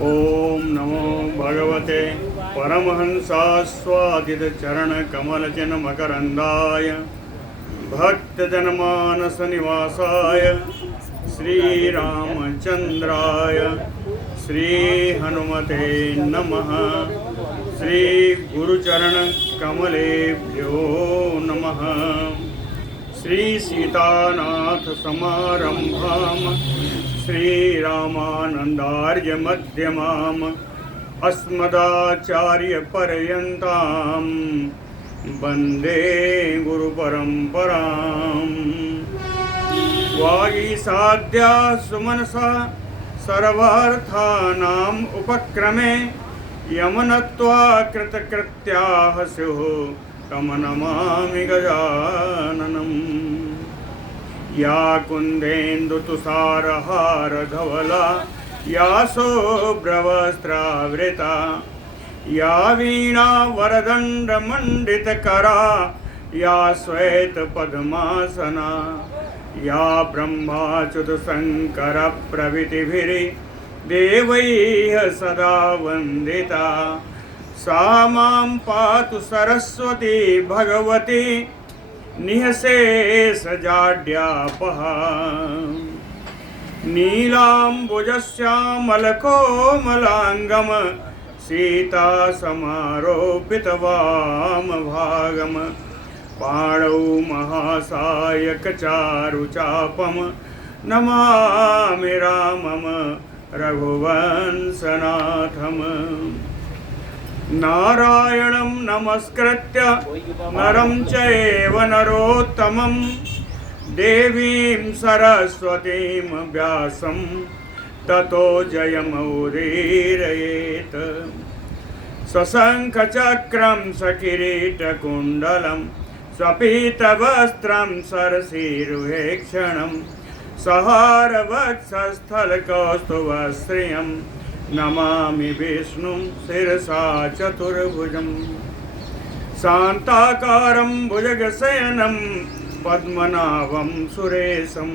ओम नमो भगवते परमहंसास्वादित चरण कमल जन मकरंदाय भक्तजनमानस निवासाय श्री रामचंद्राय श्री हनुमते नमः। श्री गुरुचरण कमलेभ्यो नमः। श्री सीतानाथ समारंभाम श्रीरामानंदार्य मध्यमाम अस्मदाचार्य पर्यंताम वंदे गुरुपरंपराम। वागीसाद्या सुमनसा सर्वार्थानाम उपक्रमे यमनत्वा कृतकृत्याः स्युः तम नमामि गजाननम्। या कुन्देन्दुतुषारहार धवला या शुभ्रवस्त्रावृता या वीणा वरदण्डमण्डितकरा या श्वेतपद्मासना या ब्रह्माच्युतशङ्करप्रभृतिभिर्देवैः सदा वन्दिता सा मां पातु सरस्वती भगवती निःशेषजाड्यापहा। नीलाम्बुजश्यामलकोमलाङ्गं सीतासमारोपितवामभागं पाणौ महासायकचारुचापं नमामि रामं रघुवंशनाथम्। नारायणं नमस्कृत्य नरं चैव नरोत्तमं देवीं सरस्वतीं व्यासं ततो जयमुदीरयेत्। सशङ्खचक्रं सकिरीटकुण्डलं स्वपीतवस्त्रं सरसीरुहेक्षणं सहारवक्षस्थलकौस्तुभश्रियं नमामि विष्णुं शिरसा चतुर्भुजं। शान्ताकारं भुजगशयनं पद्मनाभं सुरेशं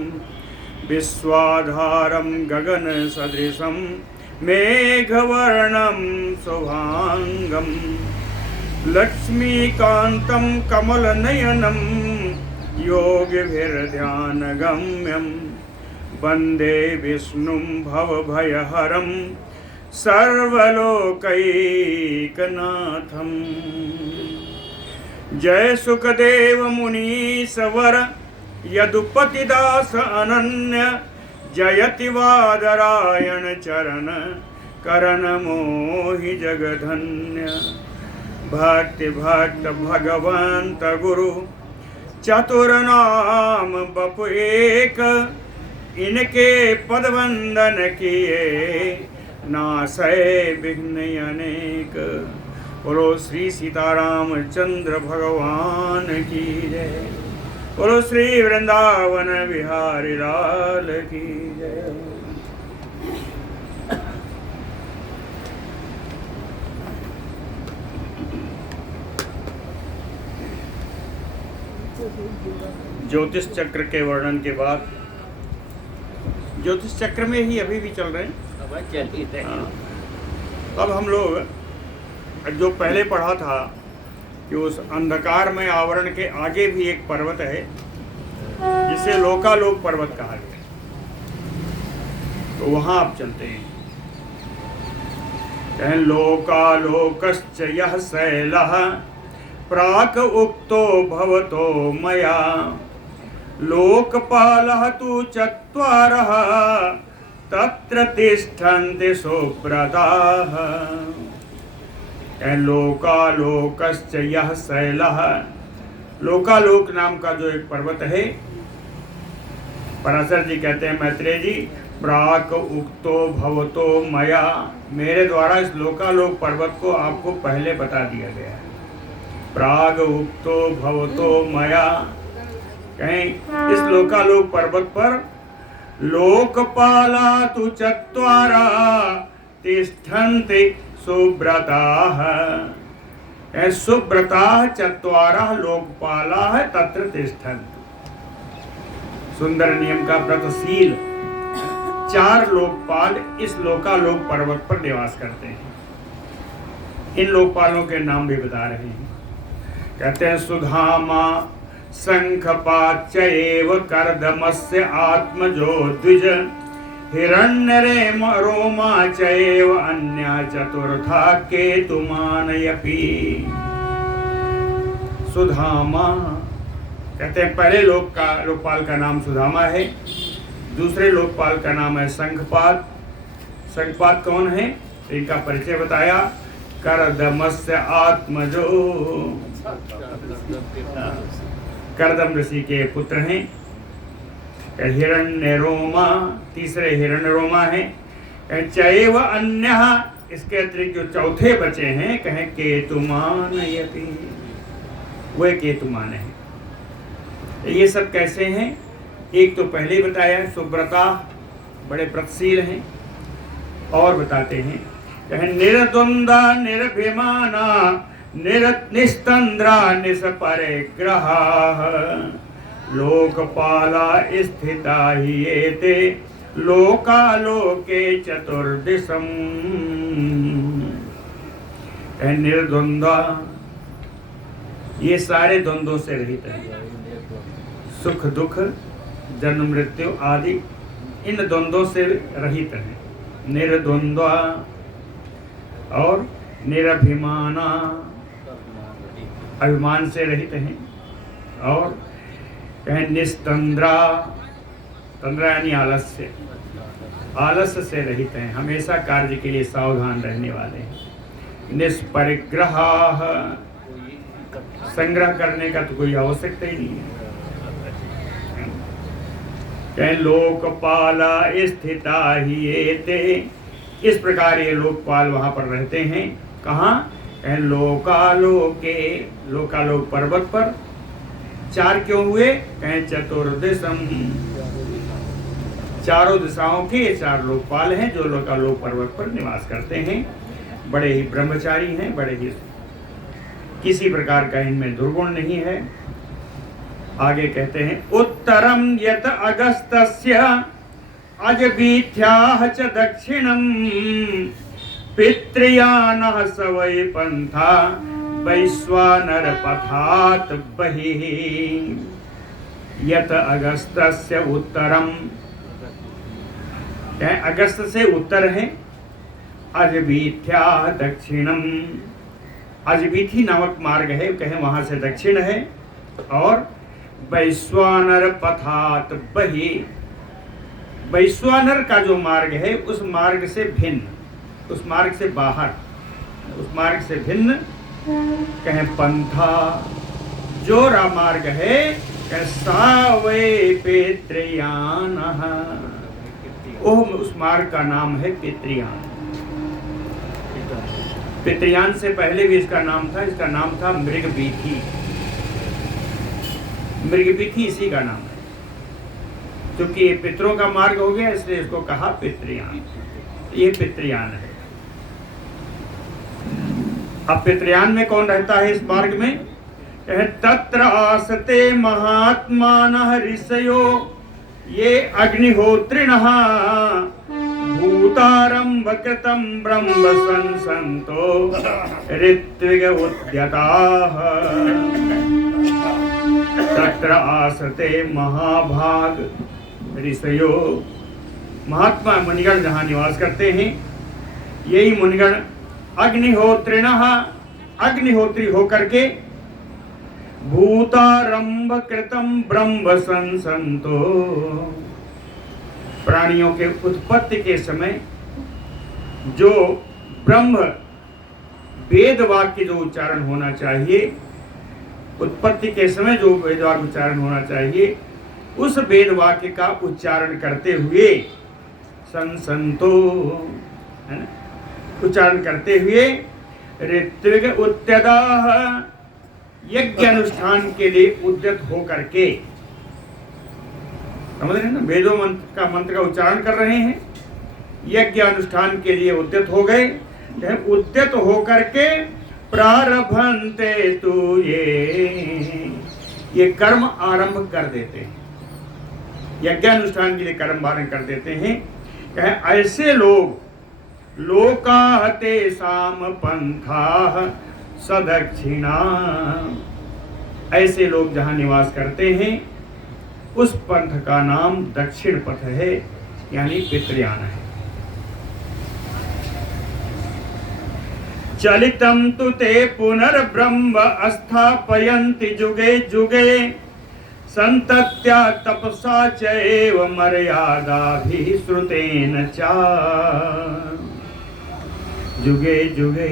विश्वाधारं गगनसदृशं मेघवर्णं शुभाङ्गं लक्ष्मीकान्तं कमलनयनं योगिभिर्ध्यानगम्यं वन्दे विष्णुं भवभयहरं सर्वलोकैकनाथम्। जय सुखदेव मुनीश्वर यदुपतिदास अनन्य जयति वादरायण चरण करण मोहि जगधन्य। भक्ति भक्त भगवंत गुरु चतुर्नाम बपु एक इनके पदवंदन किए नासै विघ्न अनेक। बोलो श्री सीताराम चंद्र भगवान की जय। बोलो श्री वृंदावन बिहारी लाल की जय। ज्योतिष चक्र के वर्णन के बाद ज्योतिष चक्र में ही अभी भी चल रहे हैं। अब हम लोग जो पहले पढ़ा था कि उस अंधकार में आवरण के आगे भी एक पर्वत है जिसे लोकालोक पर्वत कहा गया, तो वहां आप चलते हैं। कहन लोकालोकश्च यः शैलः प्राक उक्तो भवतो मया लोकपालः तु चत्वारः तत्र तिष्ठन्ति सुव्रताः। लोकालोकश्च यः शैलः, लोकालोक नाम का जो एक पर्वत है, पराशर जी कहते हैं मैत्रेय जी, प्राक उक्तो भवतो मया, मेरे द्वारा इस लोकालोक पर्वत को आपको पहले बता दिया गया है। प्राग उक्तो भवतो मया, कहीं इस लोकालोक पर्वत पर लोकपाला तु चत्वारा तिष्ठन्ति सुव्रताः। सुव्रताः चत्वारः लोकपालाः तत्र तिष्ठन्ति। सुंदर नियम का व्रतशील 4 लोकपाल इस लोकालोक पर्वत पर निवास करते हैं। इन लोकपालों के नाम भी बता रहे हैं। कहते हैं सुधामा शंखपात च एव कर्दमस्य आत्मजो द्विज हिरण्यरेम रोमा च एव अन्या चतुर्था केतुमानयपि। सुधामा कहते हैं पहले लोकपाल का नाम सुधामा है, दूसरे लोकपाल का नाम है शंखपात। शंखपात कौन है? इनका परिचय बताया। कर्दमस्य आत्मजो, कर्दम ऋषि के पुत्र हैं। हिरण्यरोमा, तीसरे हिरण्यरोमा हैं। चैव अन्य, इसके अतिरिक्त जो चौथे बचे हैं कहें केतुमान यपि, वे केतुमान हैं। ये सब कैसे हैं? एक तो पहले ही बताया, सुब्रता, बड़े व्रतशील हैं। और बताते हैं कहें निर्द्वंदा निर्भिमाना निस्तंद्रा निष्परिग्रहा लोकपाला स्थिता ही एते लोकालोके चतुर्दिशम। निर्द्वंद्वा, ये सारे द्वंद्वों से रहित हैं। सुख दुख जन्म मृत्यु आदि इन द्वंद्वों से रहित हैं। निर्द्वंद्वा और निरभिमाना, अभिमान से रहित हैं। और कहें निस्तंद्रा, तंद्रा यानी आलस्य, आलस्य से रहित हैं, हमेशा कार्य के लिए सावधान रहने वाले हैं। निष्परिग्रहा, संग्रह करने का तो कोई आवश्यकता ही नहीं है। लोकपाला स्थिता ही एते, इस प्रकार ये लोकपाल वहां पर रहते हैं। कहाँ? लोकालोके, लोकालोक पर्वत पर। 4 क्यों हुए? कहें चतुर्दिशम, चारों दिशाओं के 4 लोकपाल हैं जो लोकालोक पर्वत पर निवास करते हैं। बड़े ही ब्रह्मचारी हैं, बड़े ही, किसी प्रकार का इनमें दुर्गुण नहीं है। आगे कहते हैं उत्तरम यत अगस्तस्य अजबीथ्याः च दक्षिणम पितृयानः स वै पंथा वैश्वानर पथात बहिः। यत अगस्तस्य उत्तरम, अगस्त से उत्तर है। अजबीथ्या दक्षिणम, अजबीथी नामक मार्ग है, कहें वहां से दक्षिण है। और वैश्वानर पथात बहि, वैश्वानर का जो मार्ग है उस मार्ग से भिन्न, उस मार्ग से बाहर, उस मार्ग से भिन्न कहें पंथा, जो मार्ग है सा वै पितृयान, उस मार्ग का नाम है पितृयान। पितृयान से पहले भी इसका नाम था, इसका नाम था मृगबीथी। मृगबीथी इसी का नाम है, क्योंकि ये पितरों का मार्ग हो गया इसलिए इसको कहा पितृयान। ये पितृयान है। अब पितृयान में कौन रहता है इस मार्ग में? तत्र आसते महात्मानः ऋषयो ये अग्निहोत्रिणः भूतारंभ कृतं ब्रह्म संसन्तो ऋत्विग उद्यताः। तत्र आसते महाभाग ऋषयो, महात्मा मुनिगण जहाँ निवास करते हैं, यही मुनिगण अग्निहोत्रिणः, अग्निहोत्री होकर के भूतारंभ कृतं ब्रह्म संसन्तो, प्राणियों के उत्पत्ति के समय जो ब्रह्म वेद वाक्य जो उच्चारण होना चाहिए, उत्पत्ति के समय जो वेद वाक्य उच्चारण होना चाहिए, उस वेद वाक्य का उच्चारण करते हुए संसन्तो, है ना, उच्चारण करते हुए ऋत्विग उद्यताः, यज्ञ अनुष्ठान के लिए उद्यत हो करके, समझ रहे हैं ना, वेदों मंत्र का उच्चारण कर रहे हैं, यज्ञ अनुष्ठान के लिए उद्यत हो गए। उद्यत हो करके प्रारभन्ते तु ये कर्म आरंभ कर देते हैं, यज्ञानुष्ठान के लिए कर्म आरंभ कर देते हैं। ऐसे लोग लोका तेषाम पंथाः सदक्षिणा, ऐसे लोग जहाँ निवास करते हैं उस पंथ का नाम दक्षिण पथ है, यानी पितृयान है। चलितं तु ते पुनर्ब्रह्म स्थापयन्ति जुगे जुगे संतत्या तपसा चैव मर्यादाभिः श्रुतेन च। जुगे जुगे,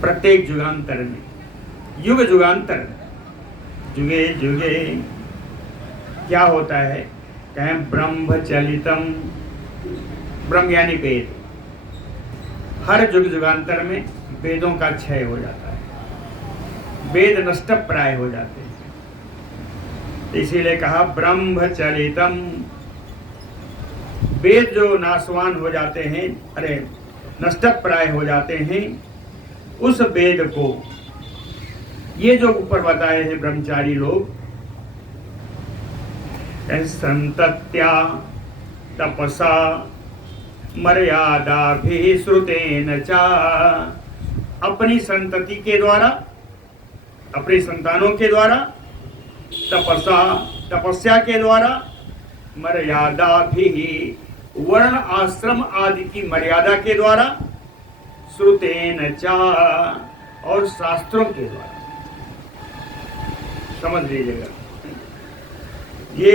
प्रत्येक जुगांतर में, युग जुगांतर में, जुगे जुगे क्या होता है? कहें ब्रह्मचलितम, ब्रह्म यानी वेद, हर युग जुगांतर में वेदों का क्षय हो जाता है, वेद नष्ट प्राय हो जाते हैं। इसीलिए कहा ब्रह्मचलितम, वेद जो नाशवान हो जाते हैं, अरे नष्ट प्राय हो जाते हैं, उस वेद को ये जो ऊपर बताए हैं ब्रह्मचारी लोग, संतत्या तपसा मर्यादाभिः श्रुतेन च, अपनी संतति के द्वारा, अपनी संतानों के द्वारा, तपसा तपस्या के द्वारा, मर्यादाभिः वर्ण आश्रम आदि की मर्यादा के द्वारा, श्रुतेन च और शास्त्रों के द्वारा। समझ लीजिएगा, ये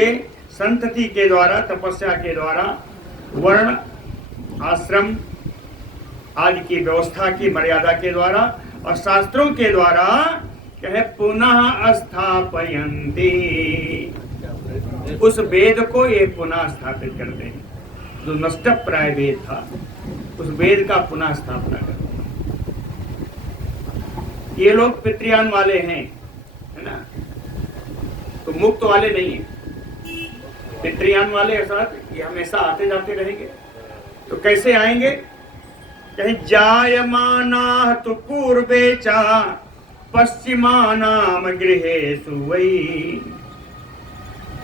संतति के द्वारा, तपस्या के द्वारा, वर्ण आश्रम आदि की व्यवस्था की मर्यादा के द्वारा और शास्त्रों के द्वारा कहे पुनः स्थापयन्ति, उस वेद को ये पुनः स्थापित करते हैं। जो नष्ट प्राय वेद था उस वेद का पुनः स्थापना करते हैं। ये लोग पितृयान वाले हैं, है ना, तो मुक्त वाले नहीं है। पितृयान वाले ऐसा ये हमेशा आते जाते रहेंगे। तो कैसे आएंगे? कहीं जायमाना तो पूर्वे चा पश्चिमानाम गृहेषु वै,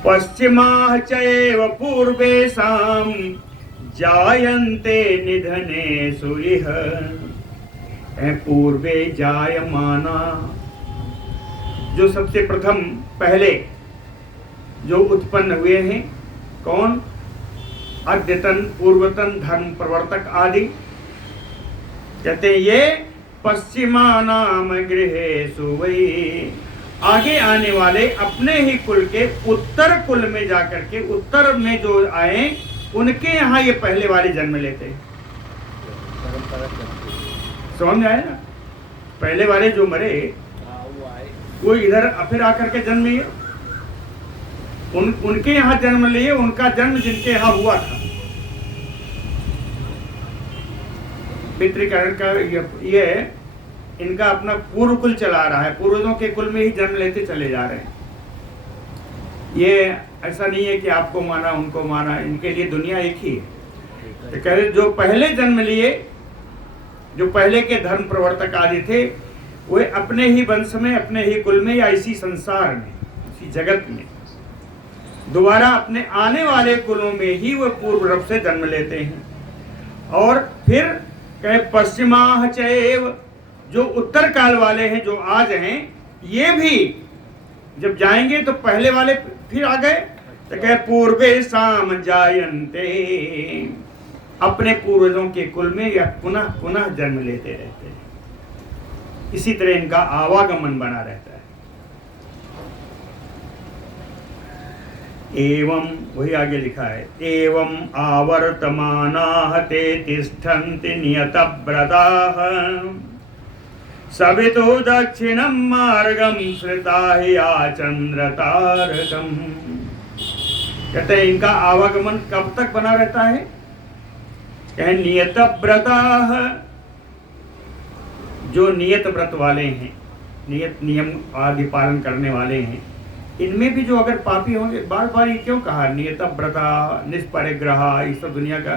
पश्चिमाः चैव पूर्वेषां जायन्ते निधनेषु इह। पूर्वे जायमाना, जो सबसे प्रथम पहले जो उत्पन्न हुए हैं, कौन? अद्यतन, पूर्वतन, धर्म प्रवर्तक आदि, कहते हैं ये पश्चिमानाम गृहेषु वै, आगे आने वाले अपने ही कुल के उत्तर कुल में जाकर के, उत्तर में जो आए उनके यहाँ ये पहले वाले जन्म लेते हैं। समझ आए ना? पहले वाले जो मरे वो इधर फिर आकर के जन्म लिए, उनके यहाँ जन्म लिए, उनका जन्म जिनके यहाँ हुआ था। पितृकरण का ये इनका अपना पूर्व कुल चला रहा है, पूर्वजों के कुल में ही जन्म लेते चले जा रहे हैं। ये ऐसा नहीं है कि आपको माना उनको माना, इनके लिए दुनिया एक ही है। तो कह रहे जो पहले जन्म लिए, जो पहले के धर्म प्रवर्तक आदि थे, वे अपने ही वंश में, अपने ही कुल में या इसी संसार में, इसी जगत में दोबारा अपने आने वाले कुलों में ही वो पूर्व रूप से जन्म लेते हैं। और फिर कहे पश्चिमाः चैव, जो उत्तर काल वाले हैं, जो आज हैं, ये भी जब जाएंगे तो पहले वाले फिर आ गए। तो कहे पूर्वेषां जायन्ते, अपने पूर्वजों के कुल में या पुनः पुनः जन्म लेते रहते हैं। इसी तरह इनका आवागमन बना रहता है। एवं, वही आगे लिखा है, एवं आवर्तमानाः ते तिष्ठन्ति नियतव्रताः सवितो दक्षिणं मार्गं श्रिता हि आचन्द्रतारकम्। कहते हैं इनका आवागमन कब तक बना रहता है? कहे नियतव्रताः, जो नियत व्रत वाले हैं, नियत नियम आदि पालन करने वाले हैं, इनमें भी जो अगर पापी होंगे, बार बार ये क्यों कहा नियतव्रता, निष्परिग्रह, इस सब दुनिया का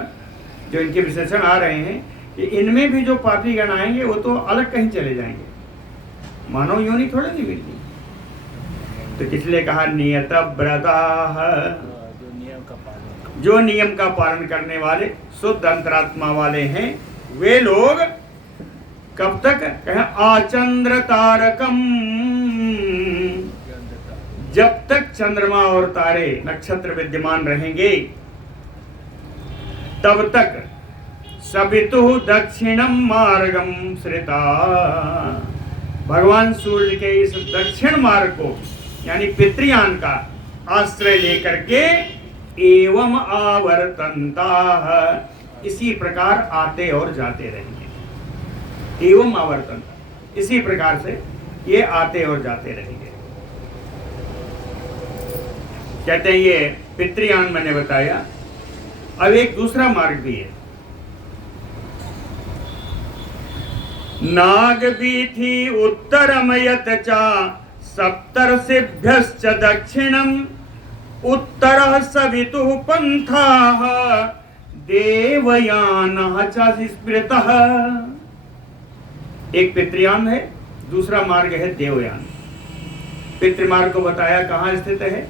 जो इनके विशेषण आ रहे हैं, कि इनमें भी जो पापी गण आएंगे वो तो अलग कहीं चले जाएंगे, मानव योनि थोड़े नहीं मिलती। तो इसलिए कहा नियतव्रताः, जो नियम का पालन करने वाले शुद्ध अंतरात्मा वाले हैं वे लोग कब तक कहें आचंद्र तारकम, जब तक चंद्रमा और तारे नक्षत्र विद्यमान रहेंगे तब तक सवितु दक्षिणम मार्गम श्रिता, भगवान सूर्य के इस दक्षिण मार्ग को यानी पितृयान का आश्रय लेकर के एवं आवर्तनता, इसी प्रकार आते और जाते रहेंगे। एवं आवर्तन, इसी प्रकार से ये आते और जाते रहेंगे। कहते हैं ये पितृयान मैंने बताया। अब एक दूसरा मार्ग भी है, नागवीथि उत्तरम यत च सप्तर्षिभ्यश्च दक्षिणम उत्तरः सवितुः पंथाः देवयानः च स्मृतः। एक पितृयान है, दूसरा मार्ग है देवयान। पितृमार्ग को बताया कहाँ स्थित है,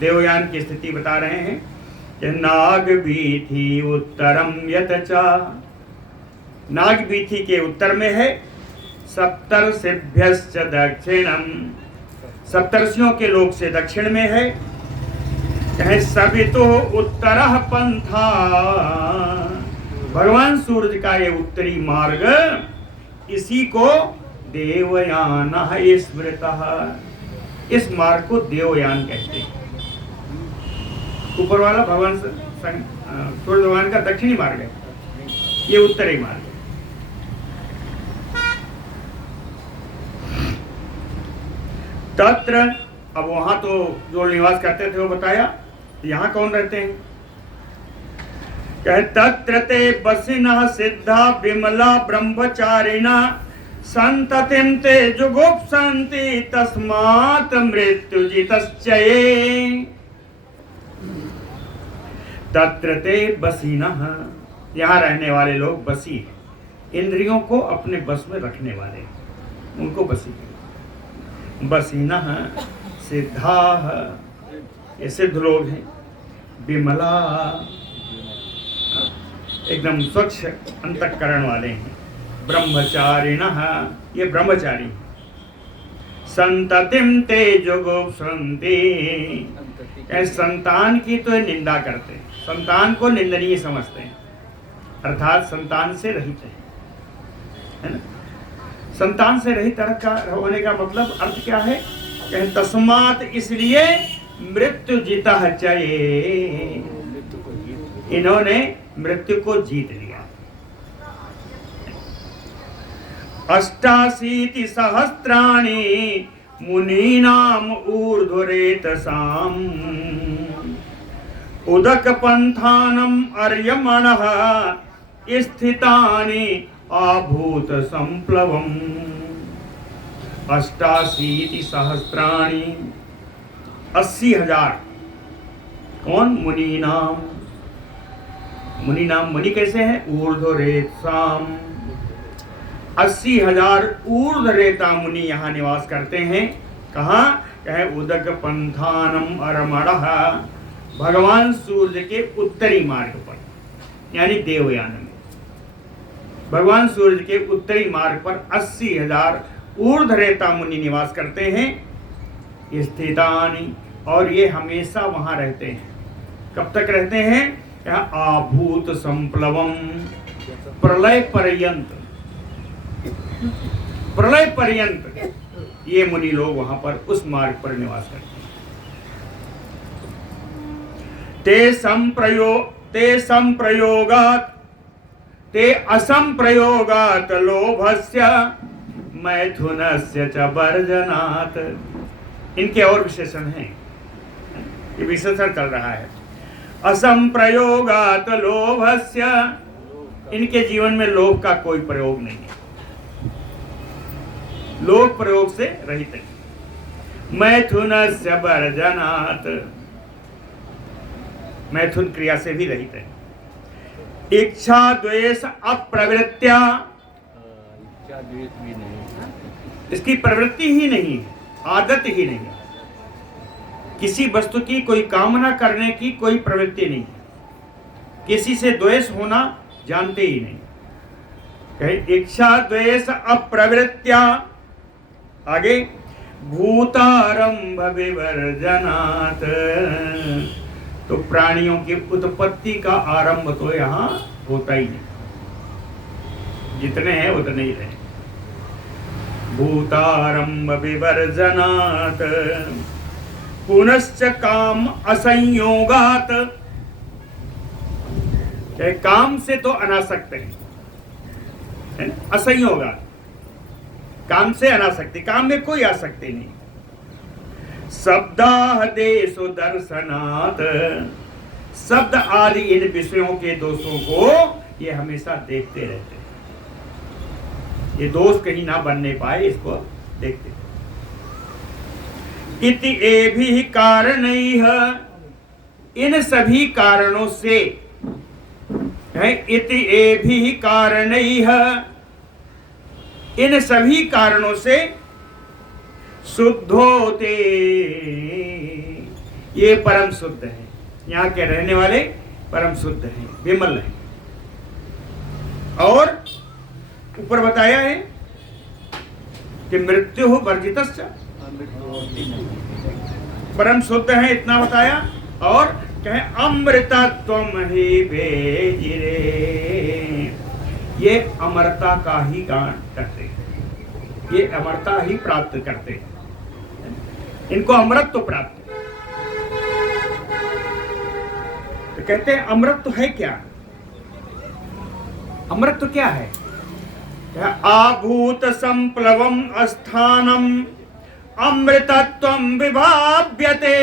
देवयान की स्थिति बता रहे हैं कि नागवीथि उत्तरम यत च, नागवीथि के उत्तर में है, सप्तर्षिभ्यश्च दक्षिणम, सप्तर्षियों के लोक से दक्षिण में है, कहे सवितु उत्तरः पंथा, भगवान सूर्य का ये उत्तरी मार्ग, इसी को देवयान स्मृतः, इस मार्ग को देवयान कहते हैं। ऊपर वाला भगवान सूर्य भगवान का दक्षिणी मार्ग है, ये उत्तरी मार्ग है। तत्र, अब वहां तो जो निवास करते थे वो बताया, यहाँ कौन रहते हैं, कहे तत्र ते बसिनः सिद्धा विमला ब्रह्मचारिणा संततिं ते जुगुप्सन्ति तस्मात् मृत्युजितश्चये। तत्र ते बसिनः, यहाँ रहने वाले लोग बसी हैं, इंद्रियों को अपने बस में रखने वाले, उनको बसी है। बसिनः सिद्धाः, ये सिद्ध लोग हैं, विमला एकदम स्वच्छ अंतःकरण वाले हैं, ब्रह्मचारिणः ये ब्रह्मचारी, संततिं ते जुगुप्सन्ति, संतान की तो निंदा करते हैं, संतान को निंदनीय समझते हैं, अर्थात संतान से रहित है ना। संतान से रहित होने का मतलब अर्थ क्या है, तस्मात् इसलिए मृत्यु जीता चये, इन्होंने मृत्यु को जीत लिया। 88 सहस्राणि मुनीनाम ऊर्ध्वरेतसाम उदक पंथानम अर्यमणः स्थितानि आभूत संप्लवम। 88 सहस्राणि, 80,000 कौन, मुनि नाम, मुनि नाम, मुनि कैसे हैं, ऊर्ध्वरेतसाम, 80,000 ऊर्ध्वरेता मुनि यहाँ निवास करते हैं। कहाँ, कहे उदक पंथानम अरमणः, भगवान सूर्य के उत्तरी मार्ग पर, यानी देवयान में भगवान सूर्य के उत्तरी मार्ग पर 80,000 ऊर्ध्वरेता मुनि निवास करते हैं। स्थितानि, और ये हमेशा वहां रहते हैं। कब तक रहते हैं, यहाँ आभूत संप्लवम, प्रलय पर्यंत, प्रलय पर्यंत ये मुनि लोग वहां पर उस मार्ग पर निवास करते हैं। ते संप्रयोगात् ते असंप्रयोगात् लोभस्य मैथुनस्य च वर्जनात्, इनके और विशेषण हैं, ये विशेषण चल रहा है। असंप्रयोगात् लोभस्य, इनके जीवन में लोभ का कोई प्रयोग नहीं है, लोभ प्रयोग से रहित है। मैथुनस्य वर्जनात्, मैथुन क्रिया से भी रहित है। इच्छा द्वेष अप्रवृत्त्या, इच्छा द्वेष भी नहीं, इसकी प्रवृत्ति ही नहीं है, आदत ही नहीं है, किसी वस्तु की कोई कामना करने की कोई प्रवृत्ति नहीं है। किसी से द्वेष होना जानते ही नहीं। कहे इच्छा द्वेष अप्रवृत्त्या, आगे भूतारंभ विवर्जनात्, तो प्राणियों की उत्पत्ति का आरंभ तो यहाँ होता ही नहीं, जितने हैं उतने ही रहे। भूतारंभ विवर्जनात् पुनश्च काम असंयोगात, काम से तो अनासक्त है, असंयोगात, काम से अनासक्ति, काम में कोई आसक्ति नहीं। शब्दाह देशो दर्शनात्, शब्द आदि इन विषयों के दोषों को ये हमेशा देखते रहते हैं, ये दोष कहीं ना बनने पाए, इसको देखते। इति एभिः कारणैः, इन सभी कारणों से है, इति एभिः कारणैः, इन सभी कारणों से शुद्धोते, ये परम शुद्ध है, यहाँ के रहने वाले परम शुद्ध हैं, विमल हैं। और ऊपर बताया है कि मृत्यु वर्जितस्य, परम शुद्ध है, इतना बताया। और कहे अमृतत्वम ही भेजिरे, ये अमरता का ही गान करते हैं, ये अमरता ही प्राप्त करते हैं, इनको अमृत तो प्राप्त है। तो कहते हैं अमृत तो है क्या? अमृत तो क्या है? आभूत संप्लवम अस्थानम अमृतत्वम विभाव्यते,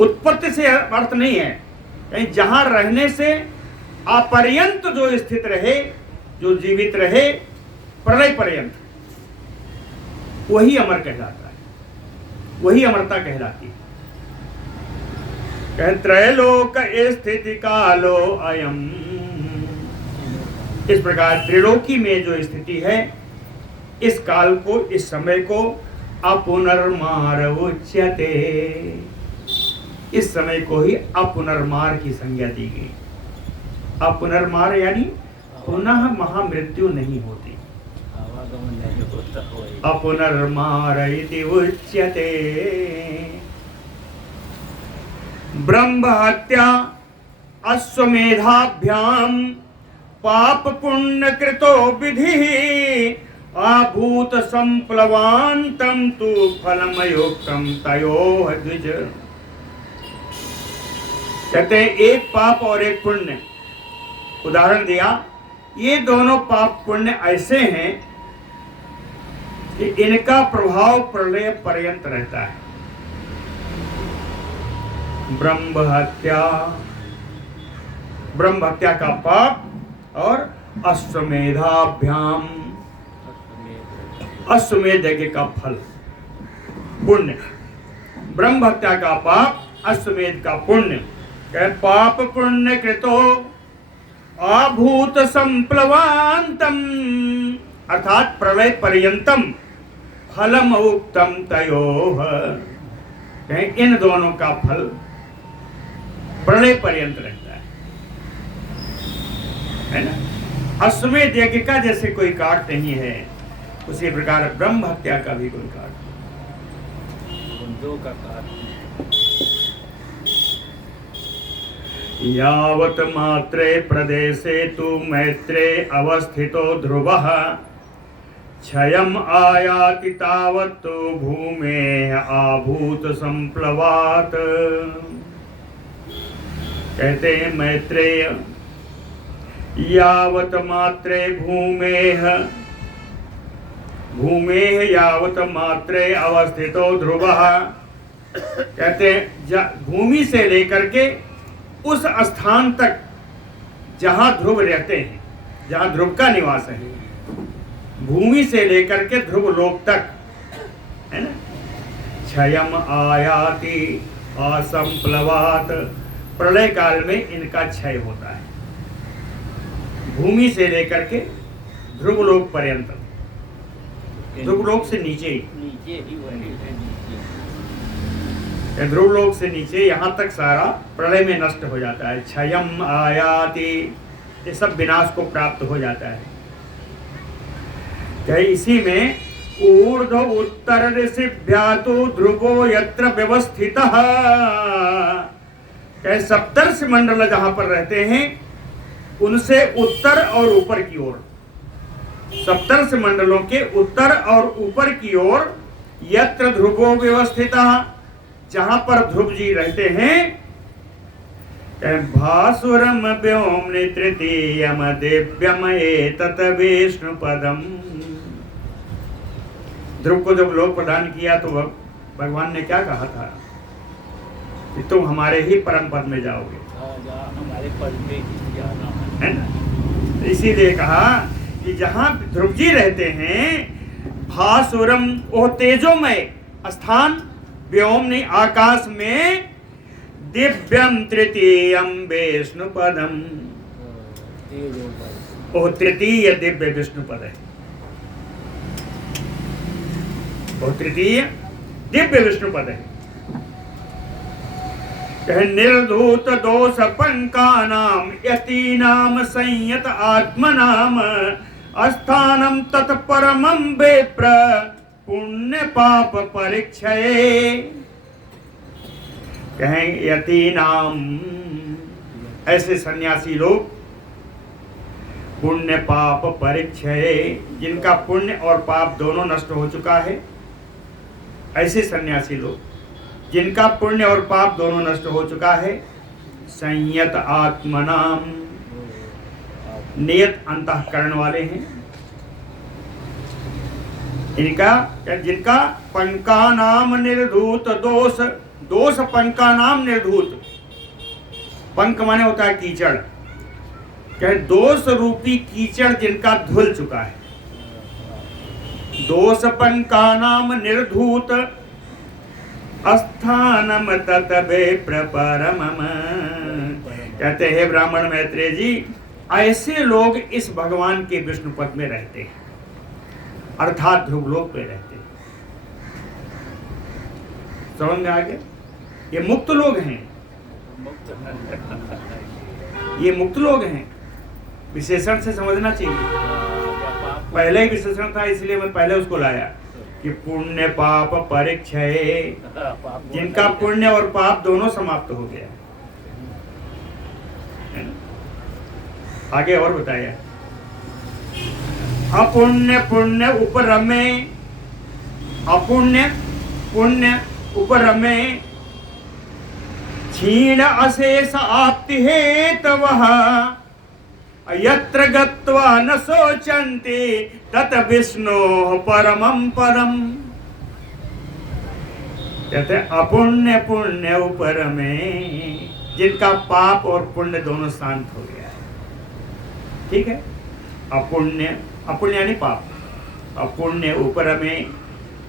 उत्पत्ति से अर्थ नहीं है, कहीं जहां रहने से अपर्यंत जो स्थित रहे, जो जीवित रहे प्रलय पर्यंत, वही अमर कहलाता है, वही अमरता कहलाती है। त्रैलोक स्थिति कालो अयम, इस प्रकार त्रिलोकी में जो स्थिति है, इस काल को, इस समय को अपुनर्मार उच्यते, इस समय को ही अपुनर्मार की संज्ञा दी गई। अपुनर्मार यानी पुनः महामृत्यु नहीं होती, अपुनर्मार इति उच्यते। ब्रह्म हत्या अश्वमेधाभ्याम पाप पुण्य कृतो विधि आभूत संप्लवांतम तु फलमयोक्तम तयोः द्विज। कहते हैं एक पाप और एक पुण्य, उदाहरण दिया, ये दोनों पाप पुण्य ऐसे हैं कि इनका प्रभाव प्रलय पर्यंत रहता है। ब्रह्म हत्या का पाप और अश्वमेधाभ्याम, अश्वमेध यज्ञ का फल पुण्य, ब्रह्म हत्या का पाप, अश्वमेध का पुण्य। पाप पुण्य कृतो आभूत संप्लवांतम, अर्थात प्रलय पर्यंतम फलम उक्तम तयोः, इन दोनों का फल प्रलय पर्यंत रहता है ना। अश्वमेध यज्ञ का जैसे कोई काट नहीं है, उसी प्रकार ब्रह्म हत्या का भी कोई काट नहीं। यावत मात्रे प्रदेशे तु मैत्रे अवस्थितो ध्रुवः क्षयम् आयाति तावत् भूमेः आभूत संप्लवात्। कहते हैं मैत्रेय, यावत मात्रे भूमेः यावत मात्रे अवस्थितो ध्रुवः, कहते हैं भूमि से लेकर के उस स्थान तक जहां ध्रुव रहते हैं, जहां ध्रुव का निवास है, भूमि से लेकर के ध्रुव लोक तक, है ना। क्षयम आयाति असंप्लवात, प्रलय काल में इनका क्षय होता है, भूमि से लेकर के ध्रुव लोक पर्यंत, ध्रुव लोक से नीचे ही ध्रुव लोक से नीचे यहाँ तक सारा प्रलय में नष्ट हो जाता है। क्षयम आयाति, ये सब विनाश को प्राप्त हो जाता है। इसी में ऊर्ध्व उत्तर ऋषिभ्यातो ध्रुवो यत्र व्यवस्थितः, सप्तर्षि मंडल जहां पर रहते हैं उनसे उत्तर और ऊपर की ओर, सप्तर्षि मंडलों के उत्तर और ऊपर की ओर यत्र ध्रुवो व्यवस्थितः, जहां पर ध्रुव जी रहते हैं, भासुरम व्योम्नि तृतीयम दिव्यम एतत् विष्णु पदम। ध्रुव को जब लोक प्रदान किया तो भगवान ने क्या कहा था कि तुम हमारे ही परम पद में जाओगे, हमारे पद में जाना है ना। इसीलिए कहा कि जहां ध्रुव जी रहते हैं, भासुरम वो तेजोमय स्थान, व्योम्नि आकाश में, दिव्यम तृतीयम विष्णु पदम, वो तृतीय दिव्य विष्णु पद है, वो तृतीय दिव्य विष्णु पद है। निर्धूत दोष पंकानाम यतीनाम संयत आत्मनाम अस्थानम तत्परमं विप्र पुण्य पाप परीक्षये। कहें यतीनाम, ऐसे सन्यासी लोग, पुण्य पाप परीक्षये, जिनका पुण्य और पाप दोनों नष्ट हो चुका है, ऐसे सन्यासी लोग जिनका पुण्य और पाप दोनों नष्ट हो चुका है, संयत आत्मनाम, नियत अंतःकरण वाले हैं, इनका जिनका पंका नाम निर्धूत दोष, दोष पंका नाम निर्धूत, पंक माने होता है कीचड़, क्या दोष रूपी कीचड़ जिनका धुल चुका है, दोष पंका नाम निर्धूत अस्थानम ततबे प्रपरमम। कहते हैं ब्राह्मण मैत्रेय जी, ऐसे लोग इस भगवान के विष्णु पद में रहते हैं, अर्थात ध्रुव लोक पे रहते हैं। समझ में आ गया? ये मुक्त लोग हैं, ये मुक्त लोग हैं, विशेषण से समझना चाहिए। पहले ही विशेषण था, इसलिए मैं पहले उसको लाया कि पुण्य पाप परीक्षये, जिनका पुण्य और पाप दोनों समाप्त हो गया। आगे और बताया, अपुण्य पुण्य उपरमे, अपुण्य पुण्य उपरमे क्षीण अशेष आप्ति हेतवः यत्र गत्वा न शोचन्ति तत् विष्णोः परमं पदम्। कहते अपुण्य पुण्य ऊपर में, जिनका पाप और पुण्य दोनों शांत हो गया है, ठीक है। अपुण्य, अपुण्य यानी पाप, अपुण्य ऊपर में,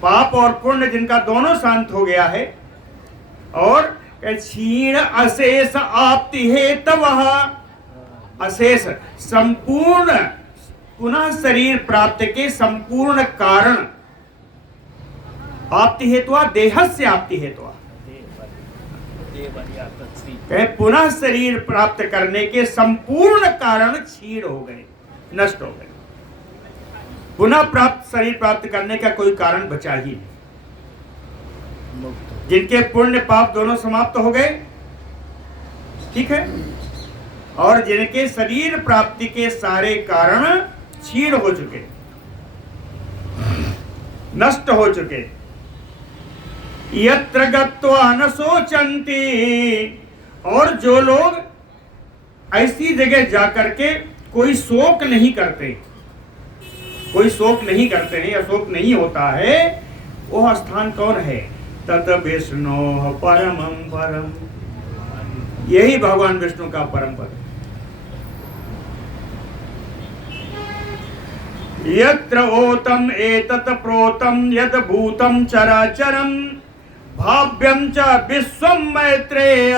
पाप और पुण्य जिनका दोनों शांत हो गया है, और क्षीण अशेष आप्ति हेतवः, अशेष संपूर्ण पुनः शरीर प्राप्ति के संपूर्ण कारण, आप्ति हेतुआ देहस्य आप्ति हेतुआ, पुनः शरीर प्राप्त करने के संपूर्ण कारण क्षीण हो गए, नष्ट हो गए। पुनः प्राप्त शरीर प्राप्त करने का कोई कारण बचा ही नहीं। जिनके पुण्य पाप दोनों समाप्त हो गए, ठीक है, और जिनके शरीर प्राप्ति के सारे कारण क्षीण हो चुके, नष्ट हो चुके, यत्र गत्वा न शोचन्ति, और जो लोग ऐसी जगह जाकर के कोई शोक नहीं करते, कोई शोक नहीं करते हैं या शोक नहीं होता है, वह स्थान कौन है? तत् विष्णु परमं परम, यही भगवान विष्णु का परम पद। यत्र ओतम एतत् प्रोतम यद भूतम चराचरम भाव्यम च विश्वम मैत्रेय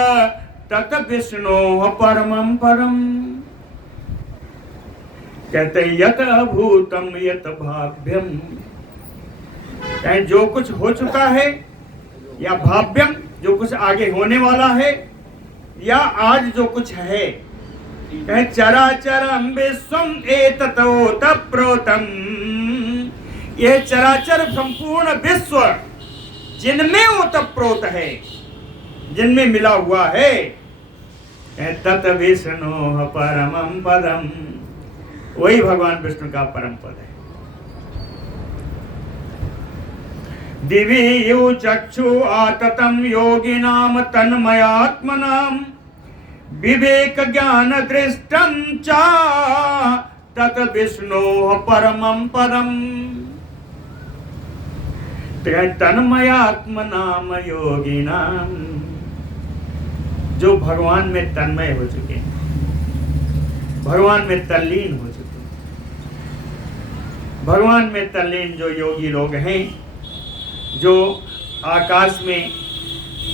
तत् विष्णोः परमं परम। कहते यत अभूतम यत भाव्यम, जो कुछ हो चुका है, या भाव्यम जो कुछ आगे होने वाला है या आज जो कुछ है। कहे चराचरम विश्वम एततोतप्रोतम, यह चराचर संपूर्ण विश्व जिनमें ओतप्रोत है, जिनमें मिला हुआ है, तत् विष्णु परमं पदम, वही भगवान विष्णु का परम पद है। दिवि यु चक्षु आततम योगिनाम तन्मयात्मनाम विवेक ज्ञान दृष्टम चा तत् विष्णु परमं पदम। तन्मयात्म नाम योगी नाम, जो भगवान में तन्मय हो चुके हैं, भगवान में तल्लीन हो चुके हैं। भगवान में तल्लीन जो योगी लोग हैं, जो आकाश में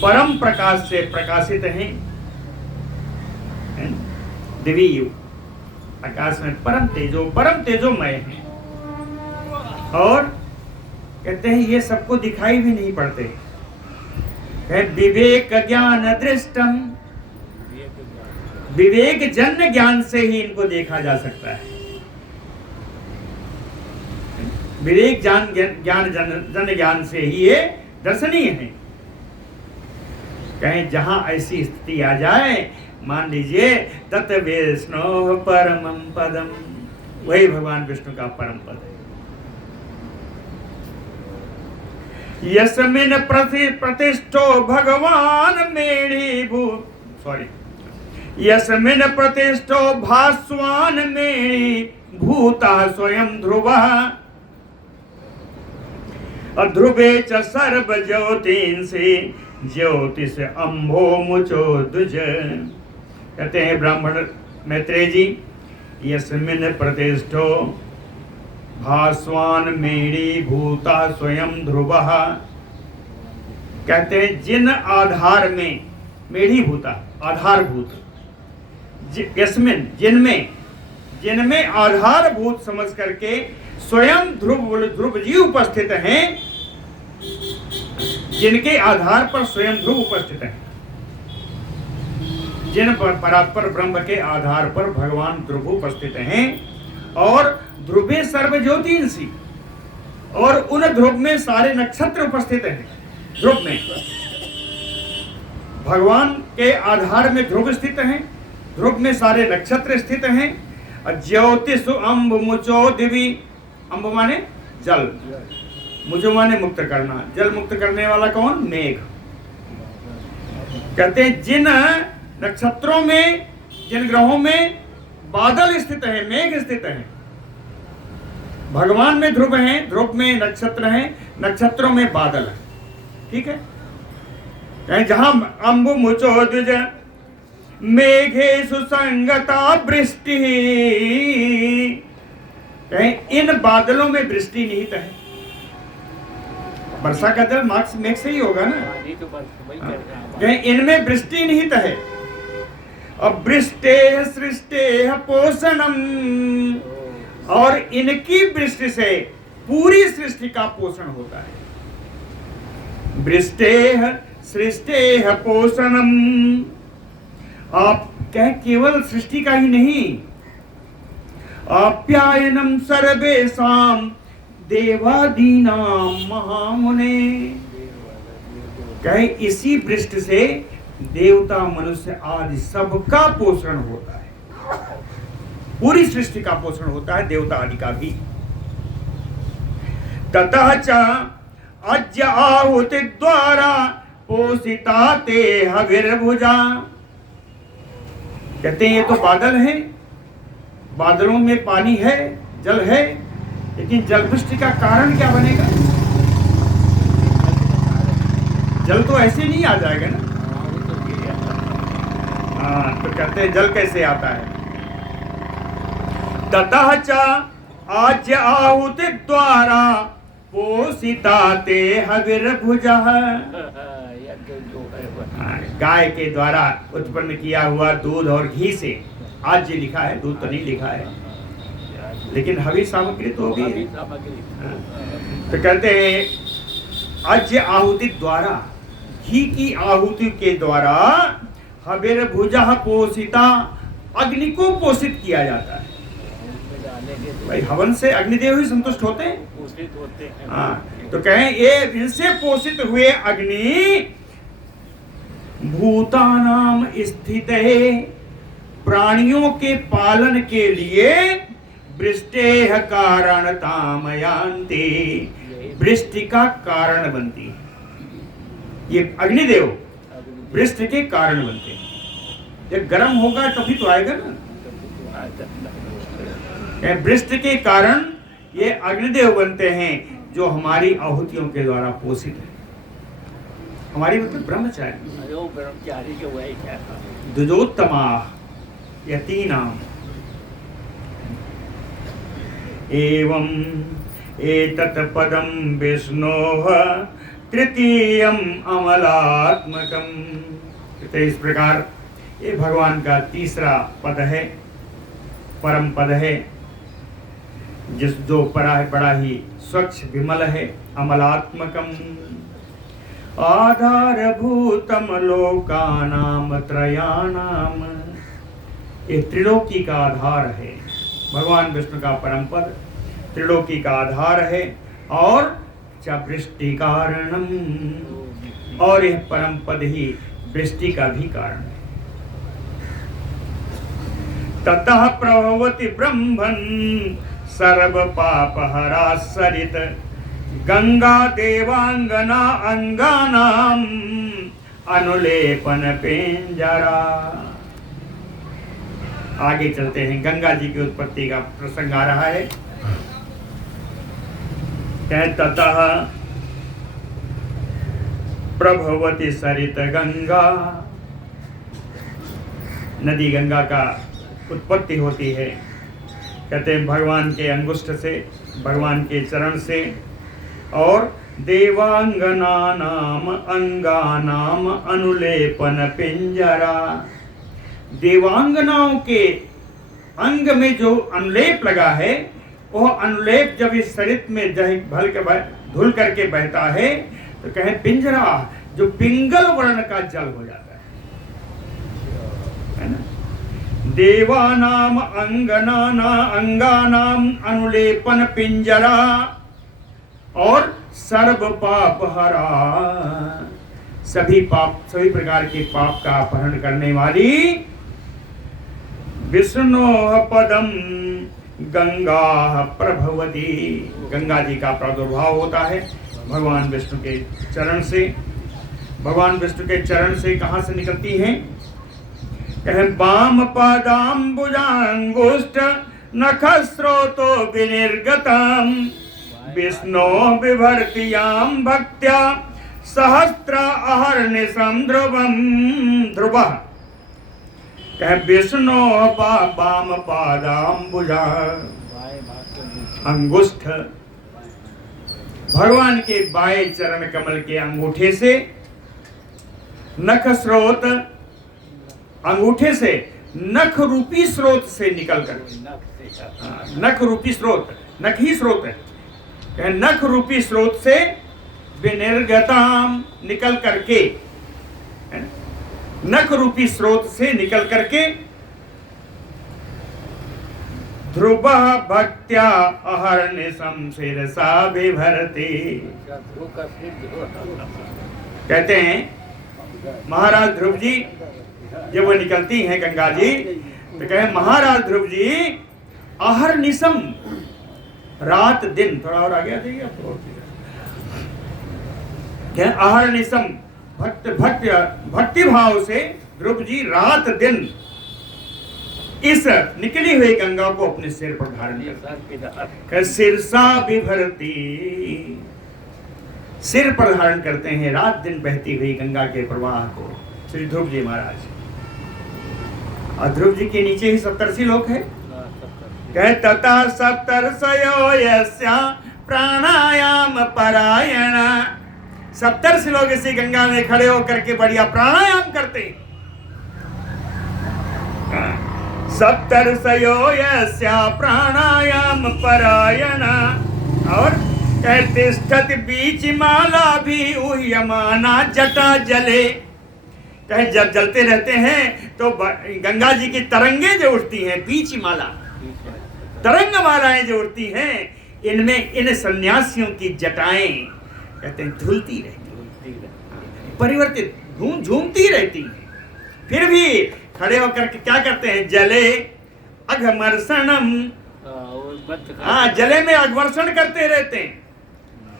परम प्रकाश से प्रकाशित हैं, दिव्य आकाश में परम तेजोमय है। और कहते हैं ये सबको दिखाई भी नहीं पड़ते। विवेक ज्ञान दृष्टम, विवेक जन्य ज्ञान से ही इनको देखा जा सकता है। विवेक ज्ञान जन्य ज्ञान से ही ये दर्शनीय है। कहीं जहां ऐसी स्थिति आ जाए, मान लीजिए तत् विष्णु परमं पदम, वही भगवान विष्णु का परम पद है। यस्मिन् प्रतिष्ठो भगवान मेढ़ी यस्मिन् प्रतिष्ठो भास्वान मेढ़ी भूता स्वयं ध्रुवः अध्रुवे च सर्व ज्योतिंसि ज्योतिष अम्भो मुचो द्विज। कहते हैं ब्राह्मण मैत्रेय जी, यस्मिन् प्रतिष्ठो भास्वान मेढ़ी भूता स्वयं ध्रुवः, कहते हैं जिन आधार में, मेढ़ी भूता आधारभूत, यस्मिन जिनमें आधारभूत समझ करके स्वयं ध्रुव जी उपस्थित हैं, जिनके आधार पर स्वयं ध्रुव उपस्थित हैं, जिन परात्पर ब्रह्म के आधार पर भगवान ध्रुव उपस्थित हैं, और ध्रुवे सर्व ज्योतिंसी, और उन ध्रुव में सारे नक्षत्र उपस्थित हैं। ध्रुव में भगवान के आधार में ध्रुव स्थित हैं, ध्रुव में सारे नक्षत्र स्थित हैं। और ज्योतिषु अम्ब मुचो दिवि, अम्ब माने जल, मुचो माने मुक्त करना, जल मुक्त करने वाला कौन? मेघ। कहते हैं जिन नक्षत्रों में, जिन ग्रहों में बादल स्थित है, मेघ स्थित है, भगवान में ध्रुव हैं, ध्रुव में नक्षत्र हैं, नक्षत्रों में बादल है। ठीक है, जहां अम्बु मुचो द्विज मेघेषु संगता वृष्टि, इन बादलों में वृष्टि निहित है। वर्षा का जल मेघ से ही होगा ना, इनमें वृष्टि निहित है। अब वृष्टे सृष्टे पोषणम, और इनकी वृष्टि से पूरी सृष्टि का पोषण होता है। वृष्टे सृष्टे पोषणम, आप कह केवल सृष्टि का ही नहीं, आप्यायनम सर्वेषां देवादीनां महामुने, कहे इसी वृष्टि से देवता मनुष्य आदि सबका पोषण होता है। पूरी सृष्टि का पोषण होता है, देवता आदि का भी। ततः च अज्य आहुति द्वारा पोषिता ते हविर्भुजा, कहते हैं ये तो बादल है, बादलों में पानी है, जल है, लेकिन जल वृष्टि का कारण क्या बनेगा? जल तो ऐसे नहीं आ जाएगा ना। हाँ, तो कहते हैं जल कैसे आता है? ततः च आज्य आहुति द्वारा पोषिता ते हविर्भुजा, गाय के द्वारा उत्पन्न किया हुआ दूध और घी से, आज्य लिखा है, दूध तो नहीं लिखा है, लेकिन हवि सामग्री तो होगी। तो कहते हैं आज्य आहुति द्वारा, घी की आहुति के द्वारा हविर भुजा पोषिता, अग्नि को पोषित किया जाता है। उसमें डालने के भाई हवन से अग्निदेव ही संतुष्ट होते हैं। पोषित होते हैं। हाँ, तो कहें ये इनसे पोषित हुए अग्नि भूतानाम स्थित है, प्राणियों के पालन के लिए वृष्टेह कारण तामयांते, वृष्टि का कारण बनती है। ये अग्निदेव वृष्टि के कारण बनते हैं। जब गर्म होगा तभी तो आएगा ना। वृष्टि के कारण ये अग्निदेव बनते हैं, जो हमारी आहुतियों के द्वारा पोषित है। हमारी मतलब ब्रह्मचारी, अरे वो ब्रह्मचारी जो वही क्या था, द्विजोत्तमा यतीनाम। एवं एतत् पदं विष्णोः तृतीयम अमलात्मकम। तो इस प्रकार ये भगवान का तीसरा पद है, परम पद है, जिस जो बड़ा ही स्वच्छ विमल है, अमलात्मकम। आधारभूतम लोकानाम त्रयाणाम, ये त्रिलोकी का आधार है। भगवान विष्णु का परम पद त्रिलोकी का आधार है, और वृष्टि कारणम, और यह परम पद ही वृष्टि का भी कारण है। ततः प्रभवति ब्रह्मन् सर्व पापहरा सरित, गंगा देवांगना अंगानाम अनुलेपन पेंजरा। आगे चलते हैं, गंगा जी की उत्पत्ति का प्रसंग आ रहा है। ततः प्रभवति सरित गंगा, नदी गंगा का उत्पत्ति होती है। कहते हैं भगवान के अंगुष्ठ से, भगवान के चरण से, और देवांगना नाम अंगानाम अनुलेपन पिंजरा। देवांगनाओं के अंग में जो अनुलेप लगा है, वह अनुलेप जब इस सरित में धुल करके बहता है, तो कहें पिंजरा, जो पिंगल वर्ण का जल हो जाता है ना। देवानाम अंगानाम अनुलेपन पिंजरा, और सर्व पाप हरा, सभी प्रकार के पाप का अपहरण करने वाली विष्णु पदम गंगा प्रभवती। गंगा जी का प्रादुर्भाव होता है भगवान विष्णु के चरण से। भगवान विष्णु के चरण से कहाँ से निकलती हैं? कहें वाम पादाम्बुजांगुष्ठ नखस्रोतो विनिर्गतम, विष्णु बिभर्त्याम भक्त्या सहस्त्र अहर्निशम ध्रुवः। कह विष्णु वाम पादाम्बुजा अंगुष्ठ, भगवान के बाएं चरण कमल के अंगूठे से, नख स्रोत, अंगूठे से नख रूपी स्रोत से निकलकर, नख रूपी स्रोत, नख ही स्रोत है, नख रूपी स्रोत से विनिर्गताम, निकल करके, नख रूपी स्रोत से निकल करके, ध्रुव भक्त्या अहर्निशम शिरसा बिभरति। कहते हैं महाराज ध्रुव जी जब वो निकलती हैं गंगा जी, तो कहे महाराज ध्रुव जी अहर्निशम, रात दिन, थोड़ा और आगे आ जाइए आप, क्या अहर्निशम, भक्ति भाव से ध्रुव जी रात दिन इस निकली हुई गंगा को अपने सिर पर धारण करते, सिरसा बिभरती, सिर पर धारण करते हैं रात दिन बहती हुई गंगा के प्रवाह को श्री ध्रुव जी महाराज। और ध्रुव जी के नीचे ही सप्तर्षि लोक है। कह तथा सप्तर्षयो यस्या प्राणायाम परायण, सप्तर्षि लोग इसी गंगा में खड़े होकर के बढ़िया प्राणायाम करते। सप्तर्षयो यस्या प्राणायाम परायण, और तिष्ठत बीच माला भी उह्यमाना जटा जले। कहे जब जलते रहते हैं तो गंगा जी की तरंगे जो उठती हैं, बीच माला, तरंग मालाएं जो उठती हैं, इनमें इन सन्यासियों की जटाएं कहते हैं धुलती रहती, परिवर्तित झूमती रहती हैं। फिर भी खड़े होकर के क्या करते हैं? जले अघमर्षणम, हाँ, जले में अघमर्षण करते रहते हैं।